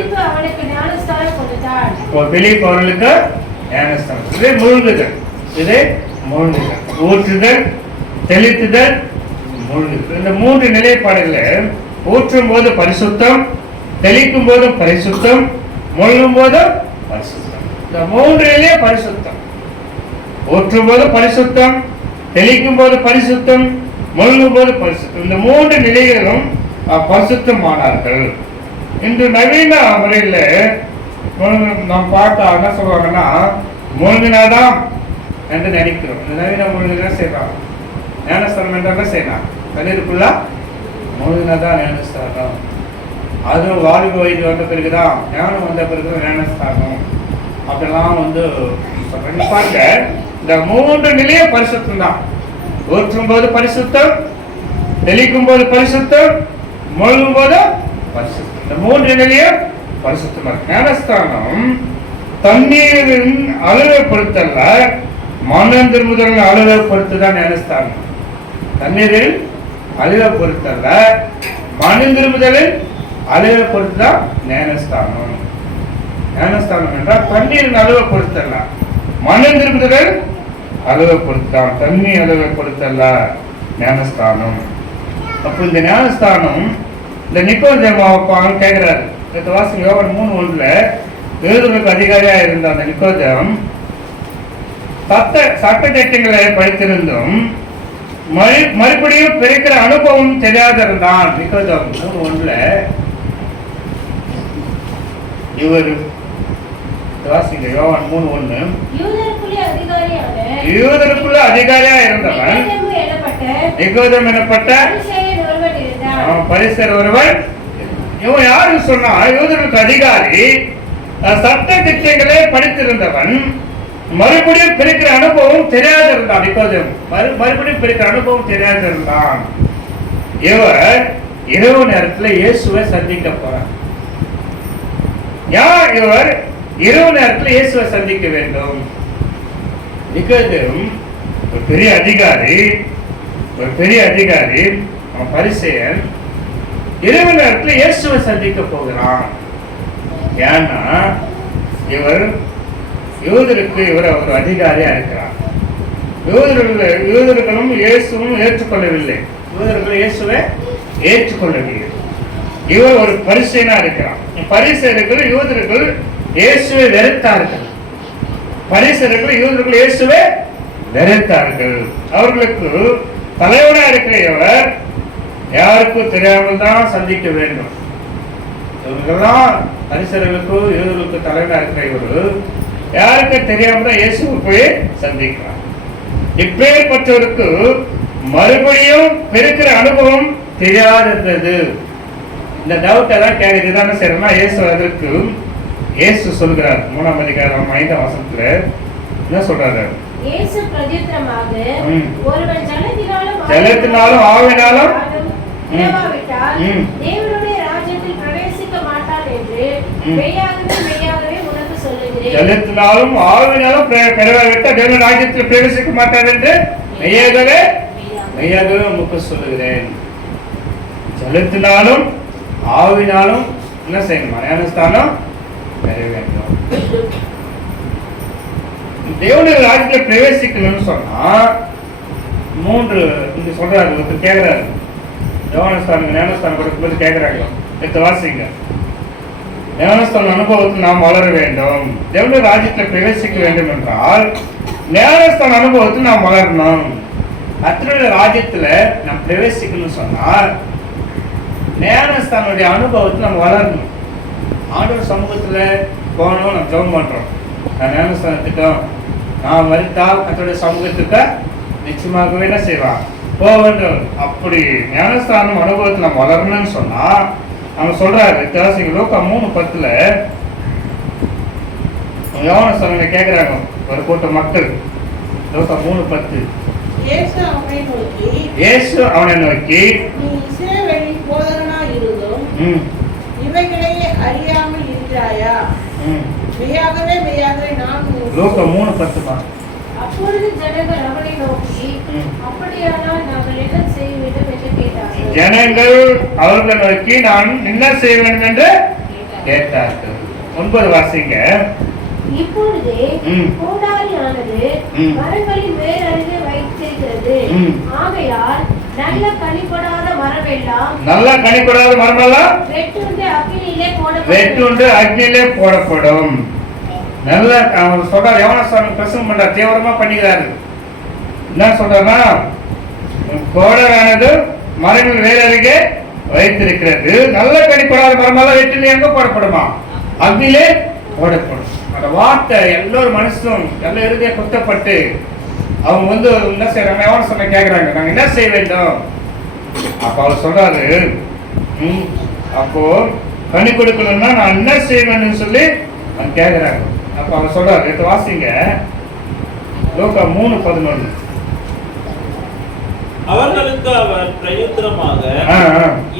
பிலிப் அவர்களுக்கு ஞானஸ்தானம். இதை மூழ்குதல், ஊற்றுதல், தெளித்துதல், மூழ்குதல். இந்த 3 நிலைப்பாடுகளை ஊற்றும் போது பரிசுத்தம், தெளிக்கும் போதும் பரிசுத்தம், மூழ்கும் போதும் பரிசுத்தம். இந்த 3 பரிசுத்தம். ஊற்றும் போது பரிசுத்தம், தெளிக்கும் போது பரிசுத்தம், மூழ்கும் போது பரிசுத்தம். இந்த 3 நிலைகளும் பரிசுத்தமானார்கள். இன்று நவீன முறையில் நாம் பார்த்தா என்ன சொல்லுவாங்கன்னா, மூழ்கினாதான் என்று நினைக்கிறோம். இந்த நவீன மூழ்கினா செய்யலாம். ஞானஸ்தானம் என்றால் செய்யலாம். தண்ணீருக்குள்ள மூழ்கினாதான் ஞானஸ்தானம். அதுவும் வாலிப வயது வந்த பிறகுதான், ஞானம் வந்த பிறகுதான் ஞானஸ்தானம் அப்படிலாம் பார்க்க. இந்த 3 நிலைய பரிசுத்தம் தான். ஊற்றும் போது பரிசுத்தம், தெளிக்கும் போது பரிசுத்தம், மூழ்கும் போது பரிசுத்தம். இந்த 3 நிலைய பரிசுத்தம். ஞானஸ்தானம் தண்ணீரின் அளவை பொறுத்தல்ல, மனம் திரும்புதல் அளவை பொறுத்துதான் ஞானஸ்தானம். தண்ணீரில் அளவை பொறுத்தல்ல, மனம் திரும்புதலின் அளவை பொறுத்துதான் ஞானஸ்தானம். ஞானஸ்தானம் என்றால் தண்ணீரின் அளவை பொறுத்தல்ல, மனம் திரும்புதல் அளவை பொறுத்தான். தண்ணி அளவை பொறுத்தல்ல ஞானஸ்தானம். அப்ப இந்த ஞானஸ்தானம் இந்த நிக்கோதேமாவை கேட்கிறாரு. வாசிங்க யோவான் 3:1 யூதர்களுக்கு அதிகாரியா இருந்த அந்த நிக்கோதேம் சட்ட திட்டங்களை படித்திருந்தும் மறுபடியும் பிறக்கிற அனுபவம் தெரியாதிருந்தான். நிக்கோதேம் 3:1 இவர் வாசிங்க யோவான் 3:1 யூதருக்குள்ள அதிகாரியா இருந்தவன் நிக்கோதேம் எனப்பட்ட பரிசேயர் ஒருவன். இவன் யாருன்னு சொன்னா யூதருக்கு அதிகாரி, சட்ட திட்டங்களை படித்திருந்தவன், மறுபடியும் பிரிக்கிற அனுபவம் தெரியாதிருந்தான். நிக்கோதேம் மறுபடியும் பிரிக்கிற அனுபவம் தெரியாதிருந்தான். இவர் இரவு நேரத்தில் இயேசுவை சந்திக்க போறார். யார் இவர்? இரவு நேரத்தில் இயேசுவை சந்திக்க வேண்டும். நிக்கோதேம் ஒரு பெரிய அதிகாரி, அவன் பரிசேயன். இரவு நேரத்தில் இயேசுவை சந்திக்க போகிறான். ஏன்னா யூதருக்கு இவர் ஒரு அதிகாரியா இருக்கிறார். யூதர்களும் இயேசுவும் ஏற்றுக்கொள்ளவில்லை. யூதர்கள் இயேசுவை ஏற்றுக்கொள்ளவில்லை. இவர் ஒரு பரிசேயனா இருக்கிறார். பரிசேயர்கள் யூதர்கள் இயேசுவை வெறுத்தார்கள். அவர்களுக்கு தலைவனா இருக்கிற இவர் யாருக்கும் தெரியாமல் தான் சந்திக்க வேண்டும். இவர்களெல்லாம் பரிசர்களுக்கு யூதர்களுக்கு தலைவனா இருக்கிற இவரு யாருக்கும் தெரியாம தான் இயேசுவை போய் சந்திக்கிறார். இப்பேற்பட்டவருக்கு மறுபடியும் பெருக்கிற அனுபவம் தெரியாதிருந்தது. இந்த டவுட் எல்லாம் கேட்குது தானே செய்யறோம்னா இயேசு அதற்கு இயேசு சொல்கிறார் 3ஆம் அதிகாரம் 5ஆம் வசனத்துல என்ன சொல்றாரு? இயேசு பிரதியுத்தரமாக, ஒருவன் ஜலத்தினாலும் ஆவியினாலும் பிறவாவிட்டால் தேவனுடைய ராஜ்யத்தில் பிரவேசிக்க மாட்டான் என்று மெய்யாகவே மெய்யாகவே உனக்கு சொல்லுகிறேன். ஜலத்தினாலும் ஆவியினாலும் பிறவாவிட்டால் தேவனுடைய ராஜ்யத்தில் பிரவேசிக்க மாட்டார் என்று மெய்யாகவே மெய்யாகவே உனக்கு சொல்லுகிறேன். ஜலத்தினாலும் ஆவினாலும் என்ன செய்யணும்? ஞானஸ்தானம் பெற வேண்டும். தேவனுடைய ராஜ்யத்தில் பிரவேசிக்கணும்னு சொன்னா 3 இங்க சொல்றாரு. ஒருத்தர் கேட்கிறாரு, ஞானஸ்தானம் கொடுக்கும்போது கேட்கிறாங்க, எடுத்து வாசிங்க. ஞானஸ்தான அனுபவத்தில் நாம் வளர வேண்டும். தேவனுடைய ராஜ்யத்தில் பிரவேசிக்க வேண்டும் என்றால் ஞானஸ்தான அனுபவத்தில் நாம் வளரணும். கர்த்தருடைய ராஜ்யத்துல நாம் பிரவேசிக்கணும்னு சொன்னால் ஞானஸ்தானுடைய அனுபவத்தில் நம்ம வளரணும். ஆண்டவர் சமூகத்துல போகணும். நம்ம ஜெபம் பண்றோம், நான் ஞானஸ்தானத்துக்கும் நான் மறித்தா கர்த்தருடைய சமூகத்துக்கு நிச்சயமாகவே என்ன செய்வான் போகின்றவர். அப்படி ஞானஸ்தானம் அனுபவத்தில் நம்ம வளரணும்னு சொன்னா நம்ம சொல்றாரு லூக்கா 3:10 ஞானஸ்தானங்களை கேட்கிறாங்க ஒரு கூட்டம் மக்கள். லூக்கா 3:10 இயேசு அவனை நோக்கி, நீ இஸ்ரவேலின் போதகனாய் இருந்தும் இவைகளை அறியாமல் இருக்கிறாயா? மெய்யாகவே மெய்யாகவே நான் லூக்கா 3:10 அப்பொழுது ஜனங்கள் அவனை நோக்கி, அப்படியானால் நாங்கள் என்ன செய்ய வேண்டும் என்று கேட்டார்கள். ஜனங்கள் அவர்களை நோக்கி நான் என்ன செய்ய வேண்டும் என்று கேட்டார்கள். 9 வாசிங்க. இப்பொழுதே கோடாரியானது மரங்களின் வேர் அருகே வைத்திருக்கிறது. ஆகையால் நல்ல கனிபடாத மரமெல்லாம் வெட்டுண்டு அக்னியிலே போடப்படும். நல்ல அவர் சொல்றாரு. யோவான் பிரசங்கம் பண்றார், தீவிரமா பண்ணிக்கிறாரு. என்ன சொல்றாருன்னா, கோடரானது மரங்கள் வேர் அருகே வைத்திருக்கிறது. நல்ல கனிபடாத மரமெல்லாம் வெட்டுண்டு எங்க போடப்படுமா? அக்னியிலே போடப்படும். அந்த வார்த்தை எல்லோரும் மனசும் எல்லாம் இறுதியா குத்தப்பட்டு அவங்க என்ன செய்யறாங்க? எவன சொன்ன கேட்கறாங்க, நாங்க என்ன செய்ய வேண்டும்? அப்ப அவர் சொல்றாரு, அப்போ கனி கொடுக்கணும்னா நான் என்ன செய்ய வேண்டும் சொல்லி அவங்க கேட்கறாங்க. அப்ப அவர் சொல்றாரு, எடுத்து வாசிங்க. லூக்கா 3:11 அவர்களுக்கு அவர் பிரயுத்தரமாக,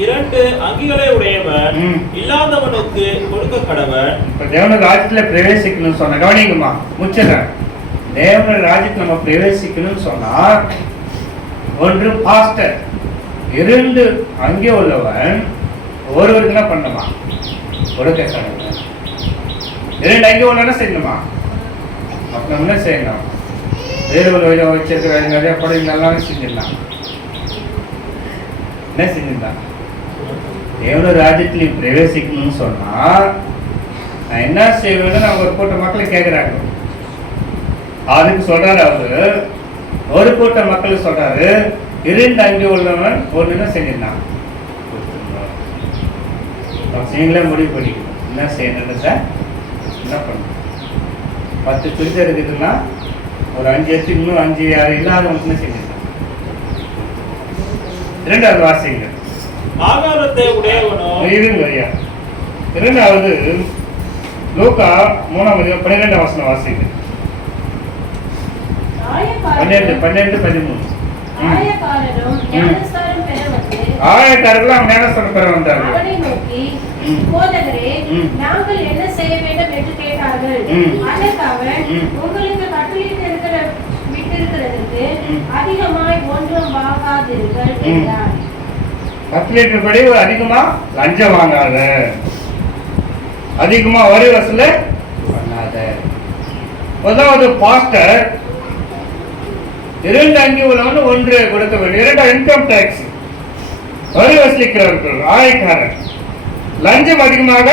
2 அங்கிகளை உடையவன் இல்லாதவனுக்கு கொடுக்க கடவன். இப்ப தேவனுடைய ராஜ்யத்துல பிரவேசிக்கணும்னு சொன்ன கவனிங்கம்மா, முச்சிடுறேன். தேவனுடைய ராஜ்யத்துல நம்ம பிரவேசிக்கணும்னு சொன்னா 1 பாஸ்டர், 2 அங்கே உள்ளவன் ஒருவருக்கு என்ன பண்ணணுமா? கொடுக்க கடவன். 2 அங்கே உள்ளவன செய்யணுமா? அப்ப நம்ம என்ன செய்யணும்? வேறு வச்சிருக்கிற நிறைய படைகள் செஞ்சிடலாம். என்ன செஞ்சிருந்தான்? தேவனுடைய ராஜ்யத்தில் பிரவேசிக்கணும்னு சொன்னா நான் என்ன செய்வேன்னு அவங்க ஒரு கூட்ட மக்கள் கேட்கிறாங்க. அதுக்கு சொல்றாரு அவரு, ஒரு கூட்ட மக்கள் சொல்றாரு, 2 அங்கே உள்ளவன் ஒன்று என்ன செஞ்சிருந்தான். நீங்களே முடிவு பண்ணிக்கணும் என்ன செய்யணும் சார். என்ன பண்ணணும்? 10 பிரிச்சு இருக்குதுன்னா ஒரு 5 8 இன்னும் 5 6 இல்லாதவங்க என்ன செஞ்சிருக்காங்க. 2வது வாசிங்க. ஆகாரத்தை உடையவனும் இருங்க ஐயா. 2வது லூக்கா 3:12 வசனம் வாசிங்க. 12 13 ஆயக்காரர்கள் ஞானஸ்தானம் பெற வந்தார்கள். அவனை நோக்கி, போதகரே, நாங்கள் என்ன செய்ய வேண்டும் என்று கேட்டார்கள். அதற்கு அவன், உங்களுக்கு விட்டிருக்கிறதற்கு அதிகமாய் ஒன்றும் வாங்காதீர்கள் என்றார். கட்டளையிட்டபடி அதிகமா லஞ்சம் வாங்காத, அதிகமா வரி வசூல் பண்ணாத. முதலாவது பாஸ்டர் 2 அங்கே உள்ளவன் 1 கொடுக்க வேண்டும். 2 இன்கம் டாக்ஸ் வரி வசூலிக்கிறவர்கள் ஆயக்காரர். லஞ்சம் அதிகமாக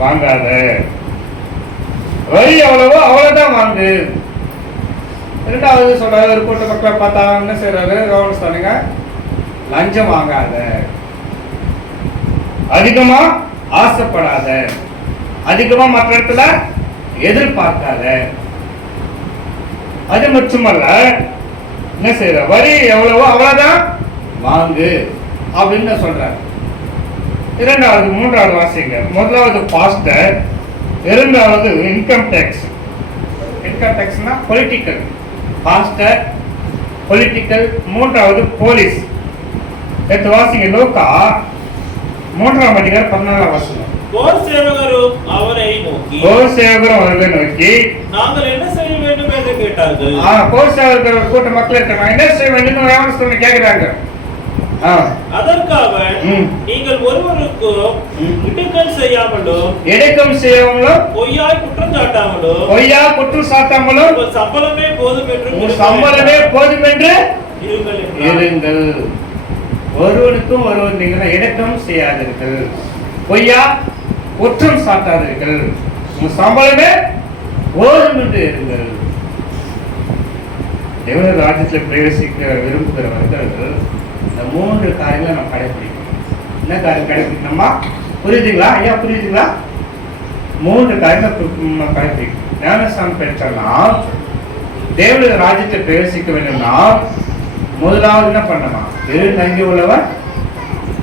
வாங்காத, வரி எவ்வளவோ அவ்வளவுதான் வாங்கு. இரண்டாவது சொல்றாரு, ஒரு கூட்ட மக்களை பார்த்தா என்ன செய்யறாரு, கவனிச்சானுங்க, லஞ்சம் வாங்காத, அதிகமா ஆசைப்படாத, அதிகமா மற்ற இடத்துல எதிர்பார்க்காத. அது மட்டுமல்ல, என்ன செய்யற, வரி எவ்வளவோ அவ்வளவுதான் வாங்கு அப்படின்னு சொல்றாரு. இரண்டாவது, மூன்றாவது வாசிங்க. முதலாவது பாஸ்டர், இரண்டாவது இன்கம் டேக்ஸ். இன்கம் டேக்ஸ்னா பொலிட்டிக்கல், பாஸ்டர் பொலிட்டிக்கல், மூன்றாவது போலீஸ். எடுத்து வாசிங்க. லூக்கா 3ஆம் அதிகாரம் 14ஆம் வசனம். போர் சேவகரும் அவரை நோக்கி, போர் சேவகரும் அவர்களை நோக்கி, நாங்கள் என்ன செய்ய வேண்டும் என்று கேட்டார்கள். போர் சேவகர் கூட்ட மக்கள் இருக்காங்க, என்ன செய்ய வேண்டும் கேட்கிறாங்க. அதற்கு அவன், நீங்கள் ஒருவருக்கும் இடுக்கண் செய்யாமலும் பொய்யாய் குற்றம் சாட்டாமலும் உங்கள் சம்பளமே போதும் என்று இருங்கள். ஒருவனுக்கும் ஒருவர் நீங்கள் இடக்கம் செய்யாதீர்கள், பொய்யா குற்றம் சாட்டாதீர்கள், உங்கள் சம்பளமே போதும் என்று இருங்கள். தேவனுடைய ராஜ்யத்தில் பிரவேசிக்க விரும்புகிறவர்கள் இந்த 3 காரியங்களை நம்ம கடைபிடிக்கணும். என்ன காரியம் கடைபிடிக்கணுமா? புரியுதுங்களா ஐயா? புரியுதுங்களா? 3 காரியங்களை கடைபிடிக்கணும். ஞானஸ்நானம் பெற்றலாம் தேவனுடைய ராஜ்யத்தை பிரவேசிக்க வேண்டும்னா முதலாவது என்ன பண்ணலாம்? நங்கி உள்ளவன்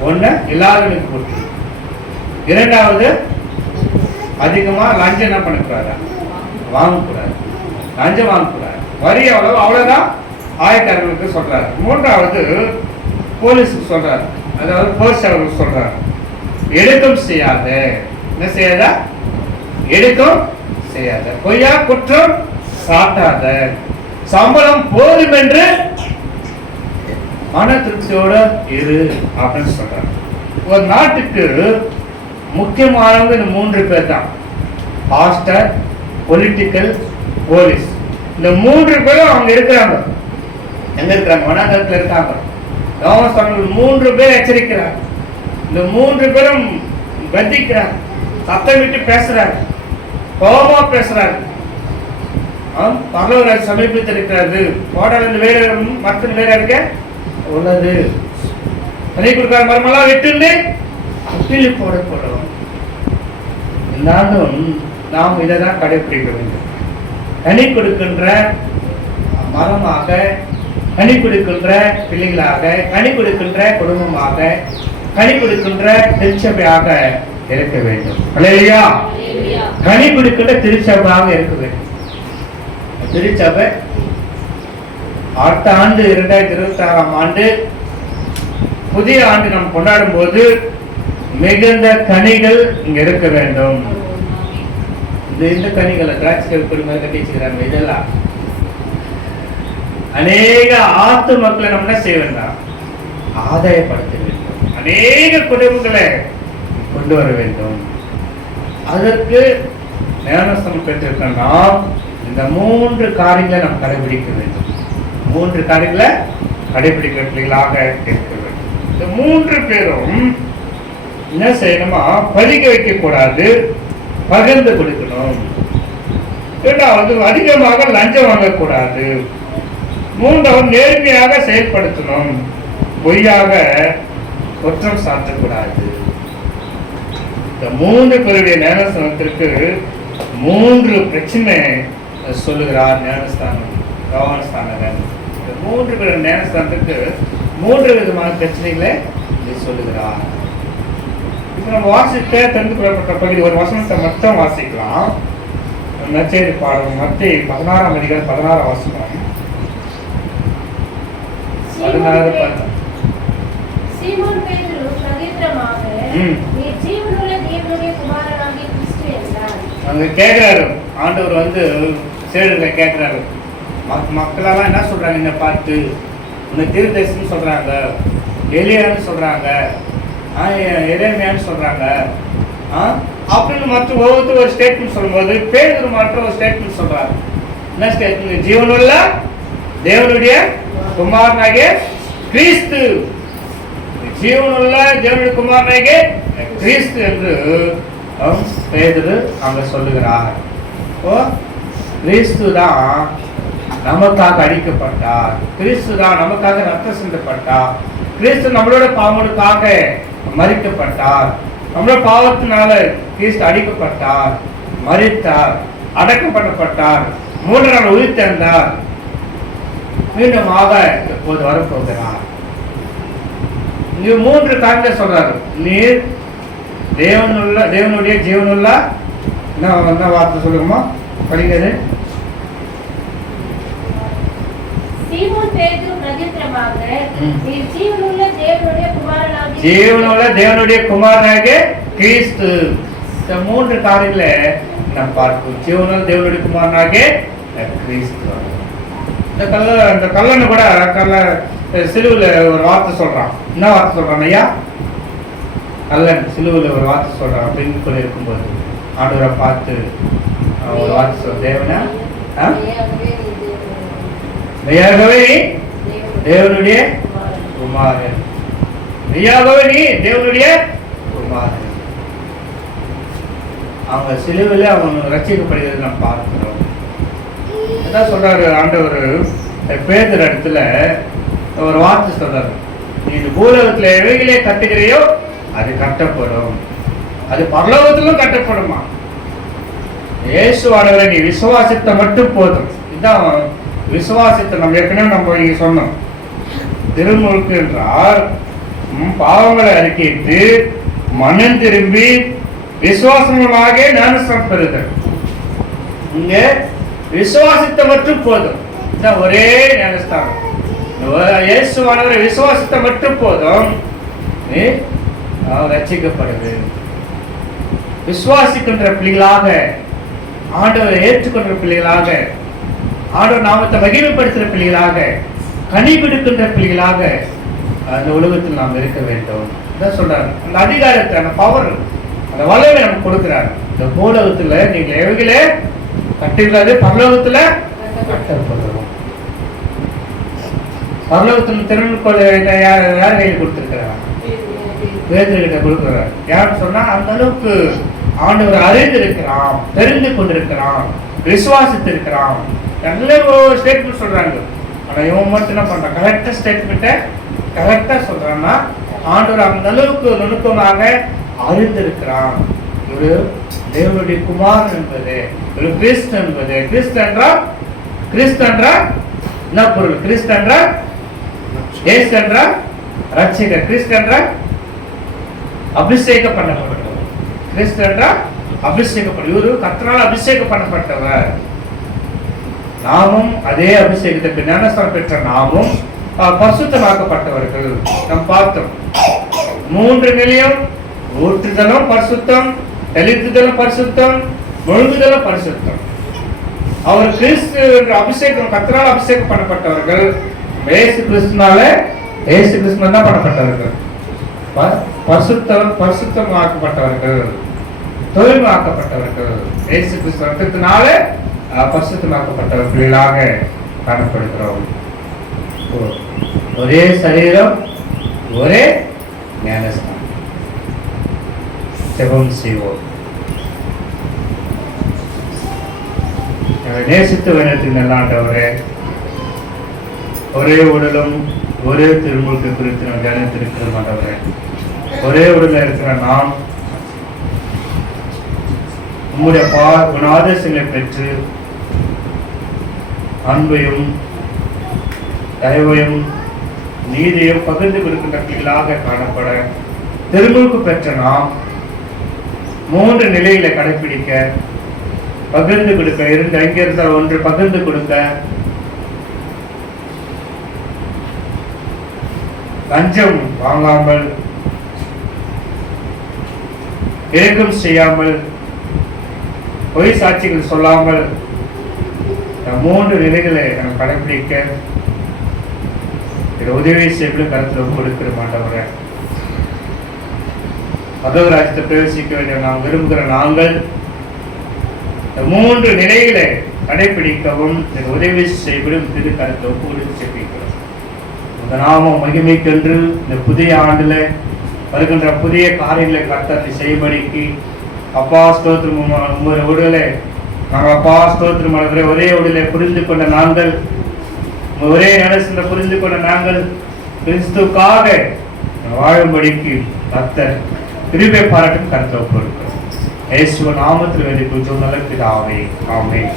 ஒண்ணு எல்லாருக்கும் கொடுத்து. இரண்டாவது, அதிகமா லஞ்சம் என்ன பண்ணக்கூடாது, வாங்கக்கூடாது, லஞ்சம் வாங்கக்கூடாது. வரி எவ்வளவு அவ்வளவுதான் ஆயக்காரர்களுக்கு சொல்றாரு. மூன்றாவது, போலீஸுக்கு சொல்றாரு, அதாவது போலீஸ் அவர்களுக்கு சொல்றாரு, எடுக்கம் செய்யாத. என்ன செய்யாத? எடுக்கம் செய்யாத, பொய்யா குற்றம் சாட்டாத, சம்பளம் போதும் என்று மன திருப்தியோட இரு அப்படின்னு சொல்றாரு. ஒரு நாட்டுக்கு முக்கியமானவங்க இந்த 3 பேர் தான், பாஸ்டர், பொலிட்டிக்கல், போலீஸ். இந்த 3 பேரும் அவங்க இருக்கிறாங்க. எங்க இருக்கிறாங்க? வனாந்தரத்தில் இருக்காங்க. 3 பேர் எச்சரிக்கிறார். இந்த 3 பேரும் கத்திக்கிறார், சத்தம் விட்டு பேசுறாரு, கோபமா பேசுறாரு. பரலோக சமீபத்தில் இருக்கிறது, போடாது வேற மற்ற வேற இருக்க உள்ளது. தனி கொடுக்கிற மரமெல்லாம் வெட்டுண்டு அப்பீல் போடப்படும். இருந்தாலும் நாம் இதை தான் கடைபிடிக்க வேண்டும். கனி கொடுக்கின்ற மரமாக, கனி கொடுக்கின்ற பிள்ளைகளாக, கனி கொடுக்கின்ற குடும்பமாக, கனி கொடுக்கின்ற திருச்சபையாக இருக்க வேண்டும். அல்லேலூயா. கனி கொடுக்கின்ற திருச்சபையாக இருக்க வேண்டும். திருச்சபை அடுத்த ஆண்டு 2026ஆம் ஆண்டு புதிய ஆண்டு நாம் கொண்டாடும் போது மிகுந்த கனிகள் இங்க இருக்க வேண்டும். இந்த கனிகளை திராட்சை குடும்பம் கட்டி வச்சுக்கிறாங்க. இதெல்லாம் அநேக ஆத்து மக்களை நம்ம என்ன செய்ய வேண்டாம், ஆதாயப்படுத்த வேண்டும். அநேக குடும்பங்களை கொண்டு வர வேண்டும். அதற்கு ஞானஸ்நானம் பெற்றிருக்கோம்னா இந்த 3 காரியங்களை நாம் கடைபிடிக்க வேண்டும். 3 காரியங்களை கடைபிடிக்கிறவர்களாக இருக்க வேண்டும். இந்த 3 பேரும் என்ன செய்யணுமா? பலிக்க வைக்க கூடாது, பகிர்ந்து கொடுக்கணும். இரண்டாவது, அதிகமாக லஞ்சம் வாங்கக்கூடாது. மூன்றாவது, நேர்மையாக செயல்படுத்தணும், பொய்யாக குற்றம் சாட்டக்கூடாது. இந்த 3 பேருடைய ஞானஸ்தானத்திற்கு 3 பிரச்சனை சொல்லுகிறார் ஞானஸ்தானம் கவனஸ்தானகன். இந்த 3 பேர் ஞானஸ்தானத்துக்கு 3 விதமான பிரச்சனைகளை சொல்லுகிறார். இப்போ நம்ம வாசிக்க தெரிந்து கொள்ளப்பட்ட பகுதி ஒரு வசனத்தை மட்டும் வாசிக்கலாம். நற்செய்தி பாடம் மத்தேயு 16ஆம் அதிகாரம் 16 வாசிக்கலாம். 16 சீமோன் பேதுரு பிரதித்திரமாக, நீர் ஜீவனுள்ள தேவனுடைய குமாரனாகிய கிறிஸ்து என்றார். அங்க கேட்கிறாரு ஆண்டவர் சேடுகளை கேட்கிறாரு. மக்களெல்லாம் என்ன சொல்றாங்க, என்ன பார்த்து உன்னை தீர்க்கதரிசின்னு சொல்றாங்க, எலியான்னு சொல்றாங்க, எரேமியான்னு சொல்றாங்க அப்படின்னு மற்ற ஒவ்வொருத்தர் ஒரு ஸ்டேட்மெண்ட் சொல்லும்போது பேதுரு மற்ற ஒரு ஸ்டேட்மெண்ட் சொல்றாரு. என்ன ஸ்டேட்மெண்ட்? ஜீவனுள்ள தேவனுடைய குமாரனாகிய கிறிஸ்து, ஜீவனுள்ள தேவனுடைய குமாரனாகிய கிறிஸ்து என்று பேதுரு அங்க சொல்லுகிறார். கிறிஸ்து தான் நமக்காக அடிக்கப்பட்டார். கிறிஸ்து தான் நமக்காக ரத்தம் சிந்தப்பட்டார். கிறிஸ்து நம்மளோட பாவங்களுக்காக மரிக்கப்பட்டார். நம்மளோட பாவத்தினால கிறிஸ்து அடிக்கப்பட்டார், மரித்தார், அடக்கம் பண்ணப்பட்டார், 3 நாள் உயிர்த்தெழுந்தார், மீண்டுமாக இப்போது வரப்போகிறார். இங்க 3 காரியங்களை சொல்றாரு. நீர் தேவனுடைய ஜீவனுள்ள என்ன வார்த்தை சொல்லுங்கம்மா, படிக்கிறது. சீமோன் பேதுரு பிரதியுத்தரமாக, நீர் ஜீவனுள்ள தேவனுடைய குமாரனாகிய கிறிஸ்து. இந்த 3 காரியங்களை நாம் பார்ப்போம். ஜீவனுள்ள தேவனுடைய குமாரனாகிய கிறிஸ்து. இந்த கல்லனை கூட சிலுவையில ஒரு வார்த்தை சொல்றான். என்ன வார்த்தை சொல்றான் ஐயா? கல்லன் சிலுவையில ஒரு வார்த்தை சொல்றான். அப்படின்னு சொல்லி இருக்கும்போது ஆண்டவரை பார்த்து ஒரு வார்த்தை சொல்ற, தேவனா மெய்யாகவே தேவனுடைய குமாரன், மெய்யாகவே நீ தேவனுடைய குமாரன். அவங்க சிலுவையில அவங்க ரட்சிக்கப்படுகிறது நாம் பார்க்கிறோம். என்ன சொல்றாரு ஆண்டவர்? பேதுரு இடத்துல ஒரு வார்த்தை சொல்றாரு, நீ இந்த பூலோகத்துல எவைகளே கட்டுகிறையோ அது கட்டப்படும், அது பரலோகத்திலும் கட்டப்படுமா. இயேசுவானவரை நீ விசுவாசித்த மட்டும் போதும். இதுதான் விசுவாசித்த. நம்ம ஏற்கனவே நம்ம இங்க சொன்னோம், திருமுழுக்கு என்றால் பாவங்களை அறிக்கையிட்டு மனம் திரும்பி விசுவாசமாக ஞானஸ்நானம் பெறுதல். இங்க விசுவாசித்த மட்டும் போதும். இதுதான் ஒரே ஞானஸ்தானம். இயேசுவானவரை விசுவாசித்த மட்டும் போதும், ரட்சிக்கப்படுது. விசுவாசிக்கின்ற பிள்ளைகளாக, ஆண்டவரை ஏற்றுக்கொண்ட பிள்ளைகளாக, ஆண்டவர் நாமத்தை மகிமைப்படுத்துகிற பிள்ளைகளாக, கனி கொடுக்கின்ற பிள்ளைகளாக அந்த உலகத்தில் நாம் இருக்க வேண்டும். அதான் சொல்றாரு. அந்த அதிகாரத்தை, அந்த பவர், அந்த வல்லமை நமக்கு கொடுக்கிறார். இந்த பூலோகத்துல நீங்க எவைகளே கட்டுகிறது பரலோகத்துல கட்டப்படும். பரலோகத்தில் திருநெல்வேலி யார் கையில் கொடுத்திருக்கிறார்? பேதுரு கிட்ட கொடுக்கிறார். யாருன்னு சொன்னா அந்த அளவுக்கு ஆண்டவர் அறிந்திருக்கிறான், தெரிந்து கொண்டிருக்கிறான், விசுவாசித்திருக்கிறான். எல்லாம் ஒரு ஸ்டேட்மெண்ட் சொல்றாங்க. ஆனா இவன் மட்டும் என்ன பண்றான்? கரெக்டா ஸ்டேட்மெண்ட்டை கரெக்டா சொல்றான்னா ஆண்டவர் அந்த அளவுக்கு நுணுக்கமாக அறிந்திருக்கிறான். ஒரு தேவனுடைய குமாரன் என்பது, ஒரு கிறிஸ்து என்பது, கிறிஸ்து என்றால் என்ன பொருள்? கிறிஸ்து என்றால் இயேசு என்றால் ரட்சகர், கிறிஸ்து என்றால் அபிஷேகம் பண்ணப்பட்டவர், கிறிஸ்து என்றால் அபிஷேகப்பட்ட, இவரு கர்த்தரால் அபிஷேகம் பண்ணப்பட்டவர். நாமும் அதே அபிஷேகத்தை ஞானஸ்நானம் பெற்ற நாமும் பரிசுத்தமாக்கப்பட்டவர்கள். நாம் பார்த்தோம் 3 நிலையம்: ஊற்றுதலும் பரிசுத்தம், தெளித்துதலும் பரிசுத்தம், முழுங்குதலும் பரிசுத்தம். அவர் கிறிஸ்து என்ற அபிஷேகம், கர்த்தரால் அபிஷேகம் பண்ணப்பட்டவர்கள். இயேசு கிறிஸ்துனால, இயேசு கிறிஸ்து தான் பண்ணப்பட்டவர்கள். பரிசுத்தமாக்கப்பட்டவர்கள், தூய்மையாக்கப்பட்டவர்கள். இயேசு கிறிஸ்து ரத்தத்தினால பரிசுத்தமாக்கப்பட்டவர்களாக காணப்படுகிறோம். ஒரே சரீரம், ஒரே ஞானஸ்நானம். ஜெபம் செய்வோம். நேசித்து வேணத்தின் நல்லாண்டவரே, ஒரே உடலும் ஒரே திருமுழுக்கு குறித்து நாம் தியானித்திருக்கிற மாட்டவரே, ஒரே உடலில் இருக்கிற நாம் உங்களுடைய குணாதேசங்களை பெற்று அன்பையும் தயவையும் நீதியும் பகிர்ந்து கொடுக்கின்ற பிள்ளைகளாக காணப்பட திருமுழுக்கு பெற்ற நாம் 3 நிலைகளை கடைபிடிக்க, பகிர்ந்து கொடுக்க, 2 அங்கே இருந்தால் 1 பகிர்ந்து கொடுக்க, லஞ்சம் வாங்காமல், இரக்கம் செய்யாமல், பொய் சாட்சிகள் சொல்லாமல் 3 நிலைகளை நாம் கடைபிடிக்க உதவி செய்யப்படும் கருத்தில் கொடுக்கிற மாட்டவரை பகவராஜத்தை பிரவேசிக்க வேண்டிய நாம் விரும்புகிற நாங்கள் 3 நிலைகளை கடைபிடிக்கவும் உதவி செய்யப்படும் திரு கருத்தை கொடுக்கிறோம். இந்த நாமம் மகிமைக்கென்று இந்த புதிய ஆண்டுல வருகின்ற புதிய காரியங்களை கர்த்தர் செய்யும்படிக்கு அப்பா ஸ்தோத்திரம். உங்களுடைய உடலை நாங்கள் அப்பா ஸ்தோத்திரம் ஆண்டவரே, ஒரே ஒளியிலே புரிந்து கொண்ட நாங்கள், ஒரே நடசில புரிந்து கொண்ட நாங்கள் கிறிஸ்துக்காக வாழும்படிக்கு கர்த்தர் கிருபை பாராட்டும் கருத்தை பொறுக்கிறோம். இயேசுவின் நாமத்தில் வேண்டிக் கொள்கிறோம் நல்ல பிதாவே. ஆமென்.